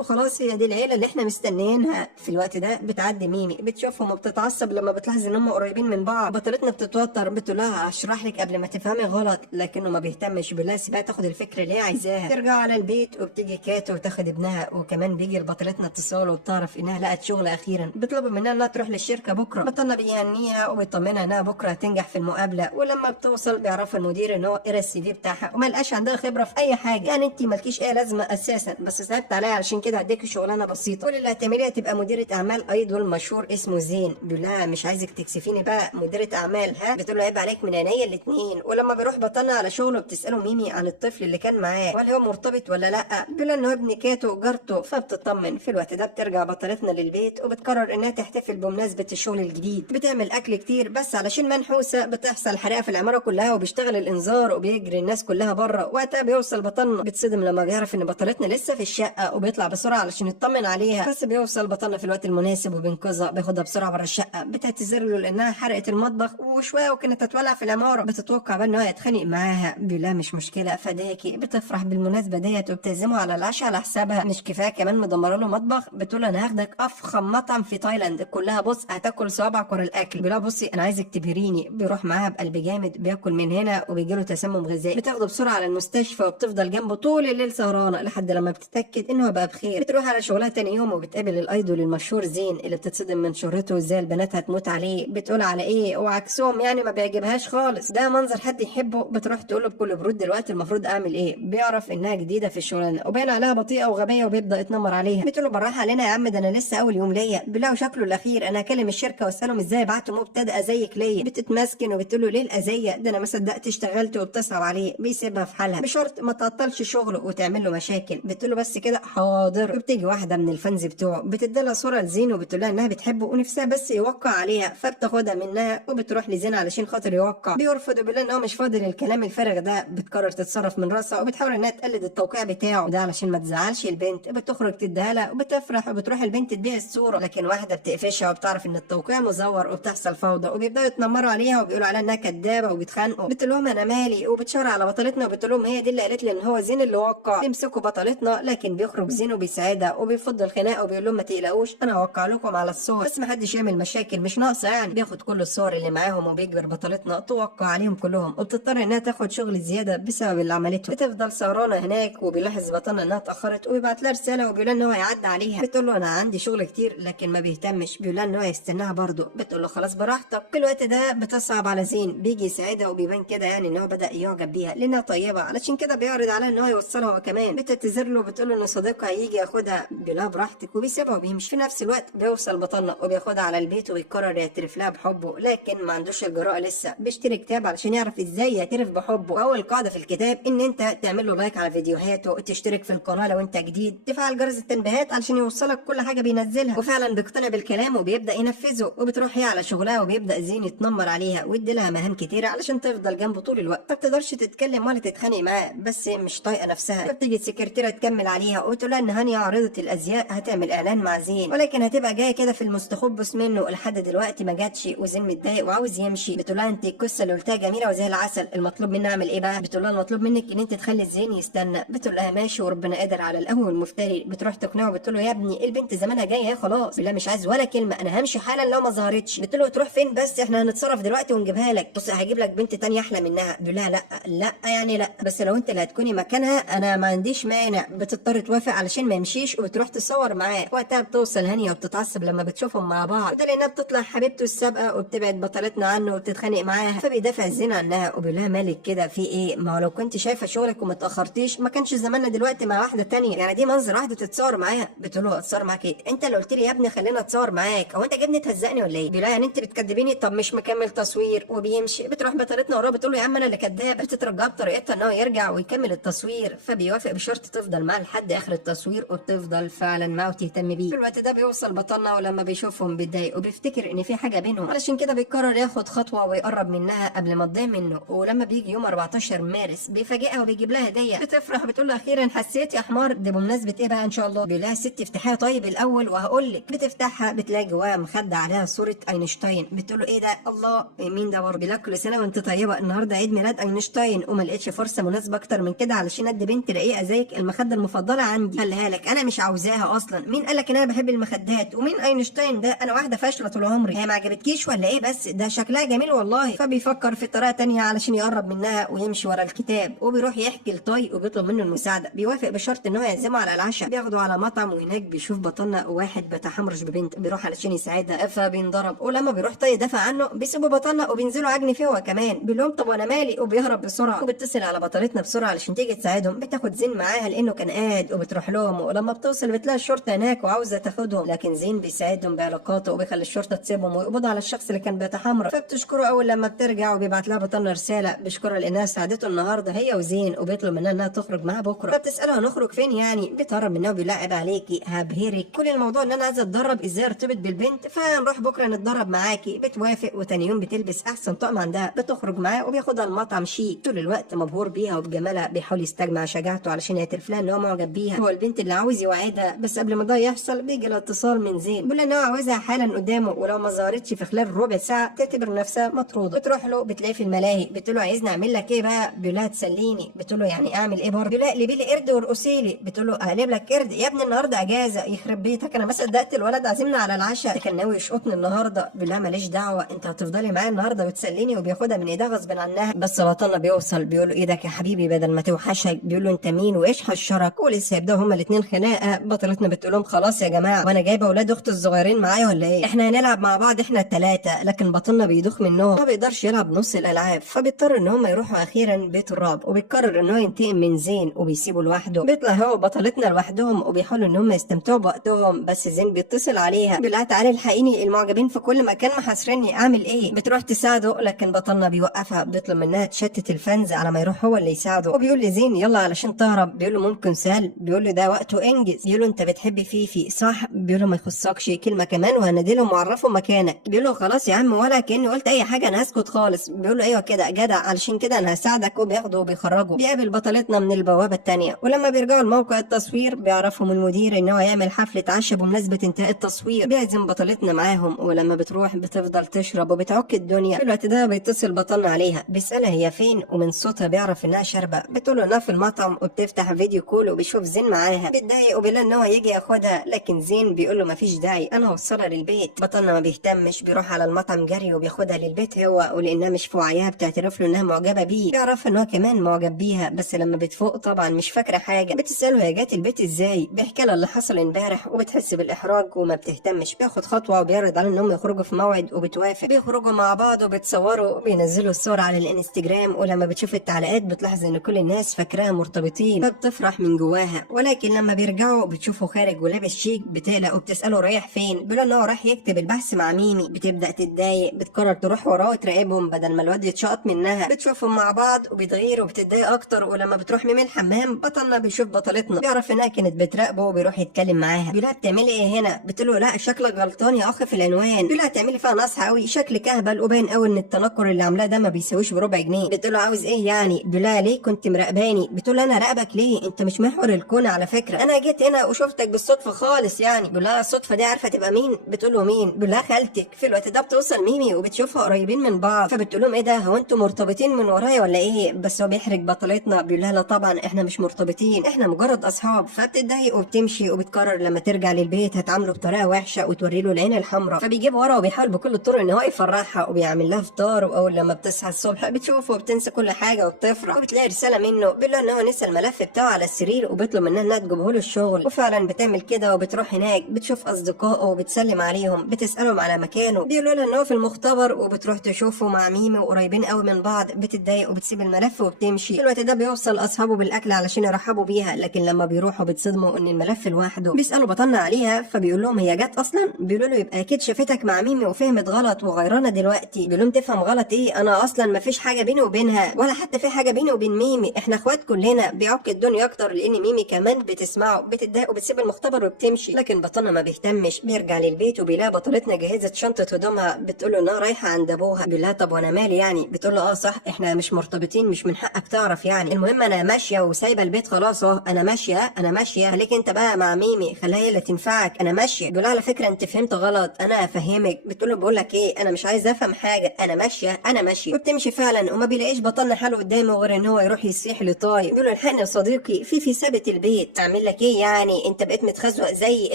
وخلاص هي دي العيله اللي احنا مستنيينها. في الوقت ده بتعدي ميمي بتشوفهم وبتتعصب لما بتلاحظ ان هم قريبين من بعض. بطلتنا بتتوتر بتقول لها هشرح لك قبل ما تفهمي غلط، لكنه ما بيهتمش، بيقول سيبها تاخد الفكره اللي هي عايزاها. ترجع على البيت وبتيجي كاتو وتاخد ابنها، وكمان بيجي لبطلتنا اتصال وبتعرف انها لقت شغل اخيرا. بيطلب منها انها تروح للشركه بكره. بطلنا بيهنيها وبيطمنها انها بكره هتنجح في المقابله، ولما بتوصل بيعرف المدير ان هو قرا السي في بتاعها وما لقاش عندها خبره في اي حاجه، يعني انت مالكيش اي لازمه اساسا، بس صعبت عليا علشان كده هديكي شغلانه بسيطه، كل اللي هتعمليها تبقى مديره اعمال ايدول مشهور اسمه زين. بيقول لها مش عايزك تكسفيني بقى مديره اعمال، ها؟ بتقول له عيب عليك من عينيا الاثنين. ولما بيروح بطلنا على شغله بتساله ميمي عن الطفل اللي كان معاه وهل هو مرتبط ولا لا. بيقول انه ابن كاتو جارته، فبتطمن. في الوقت ده بترجع بطلتنا للبيت وبتقرر انها تحتفل بمناسبه الشغل الجديد. بتعمل اكل كتير بس علشان منحوسه بتحصل حريقه في العماره كلها وبيشتغل الانذار وبيجري الناس كلها بره. وقتها بيوصل بطلنا بتصدم لما بيعرف ان بطلتنا لسه في الشقه وبيطلع بسرعه علشان يطمن عليها، بس بيوصل بطلنا في الوقت المناسب وبينقذها، بياخدها بسرعه بره الشقه. بتعتذر له لانها حرقت المطبخ وشويه وكانت هتولع في العماره. بتتوقع بقى ان هو هيتخانق معاها، بيقول لها مش مشكله فداكي. بتفرح بالمناسبه ديت وبتعزمه على العشاء على حسابها. مش كفايه كمان مدمره له مطبخ، بتقول انا هاخدك افخم مطعم في تايلاند كلها، بص هتاكل صوابعك ورا الاكل. بيقول لها بصي انا عايزك تبهريني. بيروح معاها بقلب جامد، بياكل من هنا وبيجيله تسمم غذائي. بتاخده بسرعه على المستشفى وبتفضل جنبه طول الليل سهرانه لحد لما بتتاكد انه بقى بخير. بتروح على شغلها تاني يوم وبتقابل الايدول المشهور زين اللي بتتصدم من شهرته ازاي البنات هتموت عليه. بتقول على ايه وعكسهم يعني ما بيعجبهاش خالص، ده منظر حد يحبه. بتروح تقول له بكل برود دلوقتي المفروض اعمل ايه. بيعرف انها جديده في الشغلانه وباين عليها بطيئه وغبيه وبيبدا يتنمر عليها. بتقول له بالراحه علينا يا عم، ده انا لسه اول يوم ليا. بيلاقوا شكله الاخير انا هكلم الشركه واسالهم ازاي بعتوا مبتدئه زيك ليا. بتتمسكن وبتقول له ليه الاذيه ده، انا ما صدقت اشتغلت. وبتصعب عليه بيسيبها في حالها بشرط ما تعطلش شغله وتعمل له مشاكل. بتقول له بس كده حاضر. وبتيجي واحده من الفانز بتوعه بتدي لها صوره لزين وبتقول لها انها بتحبه ونفسها بس يوقع عليها، فبتاخدها منها وبتروح لزين علشان خاطر يوقع. بيرفض وبيقول ان هو مش فاضي للكلام الفارغ ده. بتقرر تتصرف من راسها وبتحاول انها تقلد التوقيع بتاعه ده علشان ما تزعلش البنت. بتخرج تديها لها وبتفرح وبتروح البنت تبيع الصوره، لكن واحده بتقفشها وبتعرف ان التوقيع مزور وبتحصل فوضى وبيبداوا يتنمروا عليها وبيقولوا عليها انها كدابه وبيتخانقوا. بتقول لهم انا مالي وبتشاور على بطلتنا وبتقول لهم هي دي اللي قالت لي ان هو زين اللي وقع. يمسكوا بطلتنا لكن بيخرج زين وبيساعدها وبيفض الخناقه وبيقول لهم ما تقلقوش انا هوقع لكم على الصور بس ما حدش يعمل مشاكل مش ناقصه يعني. بياخد كل الصور اللي معاهم وبيجبر بطلتنا توقع عليهم كلهم وبتضطر انها تاخد شغل زياده بسبب اللي عملته. بتفضل سهرانه هناك وبيلاحظ بطلنا انها اتاخرت وبيبعت لها رساله وبيقول ان هو هيعدي عليها. بتقول له انا عندي شغل كتير لكن ما بيهتمش، بيقول لها ان هو هيستناها برضه. بتقول له خلاص براحتك. في الوقت ده بتصعب على زين، بيجي يساعدها وبيبان كده يعني ان هو بدا يعجب بيها لانها طيبه، علشان كده بيعرض عليها ان هو يوصلها هو كمان. بتعتذر له بتقول له ان صديقها هيجي ياخدها، بيقول لها براحتك وبيسيبها وبيمشي. في نفس الوقت بيوصل بطلنا وبياخدها على البيت وبيقرر يعترف لها بحبه، لكن ما عندوش الجرأه لسه. بيشتري كتاب علشان يعرف ازاي يعترف بحبه، واول قاعده في الكتاب ان انت تعمل له لايك على فيديوهاته وتشترك في القناه لو انت جديد، تفعل جرس التنبيهات علشان يوصلك كل حاجه بينزلها. وفعلا بيقتنع بالكلام وبيبدا ينفذه. وبتروح هي على شغلها وبيبدا زين يتنمر عليها ويدي لها مهام كتيره علشان تفضل جنبه طول الوقت. ما بتقدرش تتكلم ولا تتخانق معاه بس مش طايقه نفسها. بتيجي السكرتيره تكمل عليها وتقول لها ان هانيا عارضه الازياء هتعمل اعلان مع زين ولكن هتبقى جايه كده في المستخبص منه، لحد دلوقتي ما جاتش وزين متضايق وعاوز يمشي. بتقول لها انت القصه اللي قلتها جميله وزي العسل، المطلوب مني اعمل ايه بقى؟ بتقول لها المطلوب منك ان انت تخلي زين يستنى. بتقول لها ماشي وربنا قادر على القهوه المفتري. بتروح تقنعه بتقول له يا ابني البنت زمانها جايه خلاص. لا مش عايز ولا كلمه، انا همشي حالا لو ما ظهرتش. بتقول له تروح فين بس، احنا هنتصرف دلوقتي ونجيبها لك، بص هجيب لك بنت تانية احلى منها. بيقول لها لا لا يعني لا، بس لو انت اللي هتكوني مكانها انا ما عنديش مانع. بتضطر توافق علشان ما يمشيش وبتروح تصور معاه. وقتها بتوصل هانية وبتتعصب لما بتشوفهم مع بعض، وده لانها بتطلع حبيبته السابقه وبتبعد بطلتنا عنه وبتتخانق معاها، فبيدافع زين عنها وبيقول لها مالك كده في ايه؟ ما هو لو كنت شايفه شغلك وما اتاخرتيش ما كانش زماننا دلوقتي مع واحده تانية، يعني دي منظر واحده تتصور معاها. بتقول له اتصور معاك ايه؟ انت اللي قلت لي يا ابني خلينا اتصور معاك، هو انت جايبني تهزقني ولا ايه؟ بيقول لها يعني انت بتكدبيني؟ طب مش مكمل تصوير. وبيمشي. بتروح بطلتنا وراه بتقول له يا عم انا اللي كدابه. بتترجاه بطريقتها ان هو يرجع ويكمل التصوير، فبيوافق بشرط تفضل معاه لحد اخر التصوير وبتفضل فعلا معاه وتهتم بيه. في الوقت ده بيوصل بطلنا ولما بيشوفهم بيتضايق وبيفتكر ان في حاجه بينهم، علشان كده بيقرر ياخد خطوه ويقرب منها قبل ما تضيع منه. ولما بيجي يوم 14 مارس بيفاجئها وبيجيب لها هديه. بتفرح بتقول له اخيرا حسيت يا حمار، دي بمناسبه ايه بقى ان شاء الله؟ بيقول لها ست افتحيها طيب الاول وهقول لك. بتفتحها بتلاقي جواها مخده عليها صوره اينشتاين. بتقول له ايه ده؟ الله مين ده برضه؟ بيقول لها كل سنه وانت طيبه، النهارده عيد ميلاد اينشتاين. وما لقيتش فرصه مناسبه اكتر من كده علشان ادي بنت رقيقه زيك المخده المفضله عندي. خليها لك، انا مش عاوزاها اصلا. مين قالك ان انا بحب المخدات؟ ومين اينشتاين ده؟ انا واحده فاشله طول عمري. هي ما عجبتكيش ولا ايه؟ بس ده شكلها جميل والله. فبيفكر في طريقه تانية علشان يقرب منها ويمشي ورا الكتاب، وبيروح يحكي لطي وبيطلب منه المساعده. بيوافق بشرط ان هو يعزمه على العشاء. بياخده على مطعم، وهناك بيشوف بطلنا واحد بيتحمرش ببنت، بيروح علشان يساعدها فبينضرب. ولما بيروح طي يدافع عنه بيسيبوا بطلنا وبينزلوا عجن فيه هو كمان. بيقول لهم طب وانا مالي، وبيهرب بسرعه. وبتصل على بطلتنا بسرعه علشان تيجي تساعدهم. بتاخد زين معاها لانه كان قاعد، وبتروح لهم. ولما بتوصل بتلاقي الشرطه هناك وعاوزه تاخدهم، لكن زين بيساعدهم بعلاقاته وبيخلي الشرطه تسيبهم ويقبضوا على الشخص اللي كان بيتحمر. فبتشكره اول لما بترجع، وبيبعت لها بطلنا رساله بيشكرها لانها ساعدته النهارده هي وزين، وبيطلب منها انها تخرج معاه بكره. فبتسالها هنخرج فين يعني؟ بتهرب منها وبيلعب عليكي، هبهرك، كل الموضوع ان انا عايزه اتدرب ازاي ارتبط بالبنت، فنروح بكره نتدرب معاكي. بتوافق، وتاني يوم بتلبس احسن طقم عندها، بتخرج معاه وبياخدها المطعم شيك. طول الوقت مبهور بيها وبجمالها، بيحاول يستجمع شجاعته علشان يعترف لها ان هو معجب بيها، هو البنت اللي عاوز يوعدها. بس قبل ما ده يحصل بيجي له اتصال من زين بيقول ان هو عاوزها حالا قدامه، ولو ما ظهرتش في خلال ربع ساعه تعتبر نفسها مطروده. بتروح له، بتلاقيه في الملاهي. بتقول له عايزني اعمل لك ايه بقى؟ بيقول لها تسليني. بتقول له يعني اعمل ايه برضه؟ بيقول لها اقلبي لي قرد وارقصي لي. بتقول له اقلب لك قرد يا ابني؟ النهارده اجازه. يخرب بيتك، انا ما صدقت الولد عازمنا على العشاء، ده كان ناوي يشقطني النهارده. بيقول لها ماليش دعوه، انت هتفضلي معايا النهارده وتسليني. وبياخدها من ايدها غصب عنها. بس بطلنا بيوصل بيقول له ايدك يا حبيبي بدل ما توحشك. بيقول له انت مين وايش حشرك؟ ولسه يبداوا هما الاثنين خناقه. بطلتنا بتقول لهم خلاص يا جماعه، وانا جايبه اولاد اختي الصغيرين معايا ولا ايه؟ احنا هنلعب مع بعض احنا الثلاثه. لكن بطلنا بيدوخ منهم، ما بيقدرش يلعب نص الالعاب. فبيضطر ان هم يروحوا اخيرا بيت الرعب، وبيقرر ان هو ينتقم من زين وبيسيبه لوحده. بيطلع هو وبطلتنا لوحدهم، وبيحاولوا ان هم يستمتعوا بوقتهم. بس زين بيتصل عليها بيقول لها تعالي الحقيني، المعجبين في كل مكان محاصرني، اعمل ايه؟ بتروح تساعده، لكن بطلنا بيوقفها. بيطلب منها تشتت الفنز على ما يروح هو اللي يساعده. وبيقول لزين يلا علشان تهرب. بيقول له ممكن سهل. بيقول له ده وقته انجز. بيقول له انت بتحبي فيفي صح؟ بيقول له ما يخصكش، كلمه كمان وهناديلهم وعرفهم مكانك. بيقول له خلاص يا عم، ولا كاني قلت اي حاجه، انا هسكت خالص. بيقول له ايوه كده جدع، علشان كده انا هساعدك. وبياخده وبيخرجه. بيقابل بطلتنا من البوابه الثانيه، ولما بيرجعوا لموقع التصوير بيعرفهم المدير ان هو يعمل حفله عشاء بمناسبه انتهاء التصوير. بيعزم بطلتنا معاهم، ولما بتروح بتفضل تشرب وبتعك الدنيا. في الوقت ده بيتصل بطلنا عليها بيسالها هي فين، ومن صوتها بيعرف انها شاربه. بتقول له انها في المطعم، وبتفتح فيديو كول وبيشوف زين معاها. بيتضايق وبيقول ان هو يجي ياخدها، لكن زين بيقول له مفيش داعي، انا هوصلها للبيت. بطلنا ما بيهتمش، بيروح على المطعم جري وبياخدها للبيت هو، ولانها مش في وعيها بتعترف له انها معجبه بيه. بيعرف ان هو كمان معجب بيها، بس لما بتفوق طبعا مش فاكره حاجه. بتساله هي جات البيت ازاي، بيحكي لها اللي حصل امبارح، وبتحس بالاحراج وما بتهتمش. بياخد خطوه وبيعرض على انهم يخرجوا في موعد، وبتوافق. بيخرجوا مع بعض وبتصوروا، بينزلوا الصور على الانستجرام. ولما بتشوف التعليقات بتلاحظ ان كل الناس فاكراها مرتبطين، فبتفرح من جواها. ولكن لما بيرجعوا بتشوفه خارج ولابس شيك. بتقلق وبتساله رايح فين؟ بيقول ان هو رايح يكتب البحث مع ميمي. بتبدا تتضايق، بتقرر تروح وراه وتراقبهم بدل ما الواد يتشقط منها. بتشوفهم مع بعض وبتغير وبتتضايق اكتر. ولما بتروح ميمي الحمام بطلنا بيشوف بطلتنا، بيعرف انها كانت بتراقبه وبيروح يتكلم معاها. بيقول لها بتعملي ايه هنا؟ بتقول له لا شكلك غلطان يا اخ في العنوان. بيقول لها هتعملي فيها نصح قوي، شكلك اهبل وباين قوي ان التنكر اللي عاملاه ده ما بيساويش بربع جنيه. بتقول له عاوز ايه يعني؟ بيقول لها ليه كنت مراقباني؟ بتقول انا راقبك ليه؟ انت مش محور الكون على فكره، انا جيت هنا وشفتك بالصدفه خالص يعني. بيقول لها الصدفه دي عارفه تبقى مين؟ بتقول له مين؟ بيقول لها خالتك. في الوقت ده بتوصل ميمي وبتشوفها قريبين من بعض، فبتقول لهم ايه ده، هو انتوا مرتبطين من ورايا ولا ايه؟ بس هو بيحرج بطلتنا. بيقول لها لا طبعا احنا مش مرتبطين، احنا مجرد اصحاب. فبتتضايق وبتمشي، وبتقرر لما ترجع للبيت هتعامله بطريقه وحشه وتوري له العين الحمراء. فبيجيب ورا وبيحاول بكل الطرق ان هو يفرحها، وبيعمل لها فطار. واول لما بتصحى الصبح بتشوفه وبتنسى كل حاجه وبتفرح. وبتلاقي رساله منه بيقول له ان هو نسى الملف بتاعه على السرير، وبيطلب منها انها تجيبه له الشغل. وفعلا بتعمل كده، وبتروح هناك بتشوف اصدقائه وبتسلم عليهم، بتسالهم على مكانه. بيقولوا لها ان هو في المختبر، وبتروح تشوفه مع ميمي وقريبين قوي من بعض. بتتضايق وبتسيب الملف وبتمشي. في الوقت ده بيوصل اصحابه بالاكل علشان يرحبوا بيها، لكن لما بيروحوا بيتصدموا ان الملف لوحده. بيسالوا بطلنا عليها، فبيقول لهم هي جت اصلا. بيقولوا له يبقى اكيد شافتك مع ميمي وفهمت غلط وغيرانه دلوقتي. بيقول لهم تفهم غلط ايه، انا اصلا ما فيش حاجه بيني وبينها، ولا حتى في حاجه بيني وبين ميمي، احنا اخوات كلنا. بيعك الدنيا اكتر لان ميمي كمان بتسمعه. بتتضايق وبتسيب المختبر وبتمشي، لكن بطلنا ما بيهتمش. بيرجع للبيت وبيلاقي بطلتنا جهزت شنطه هدومها. بتقول له انها رايحه عند ابوها. بيقول لها طب وانا مالي يعني؟ بتقول له اه صح احنا مش مرتبطين، مش من حقك تعرف يعني. المهم انا ماشيه وسايبه البيت خلاص اهو، انا ماشيه خليك انت بقى مع ميمي، خليها هي اللي تنفعك، انا ماشيه. بيقول لها على فكره انت فهمت غلط، انا هفهمك. بتقول له بقول لك ايه، انا مش عايزه افهم حاجه، انا ماشيه. وبتمشي فعلا، وما بيلاقيش بطلنا حاله قدامه غير ان هو يروح يصيح لطاي بيقول له الحقني يا صديقي في سابت البيت. اعمل لك ايه يعني انت بقيت متخزوق زي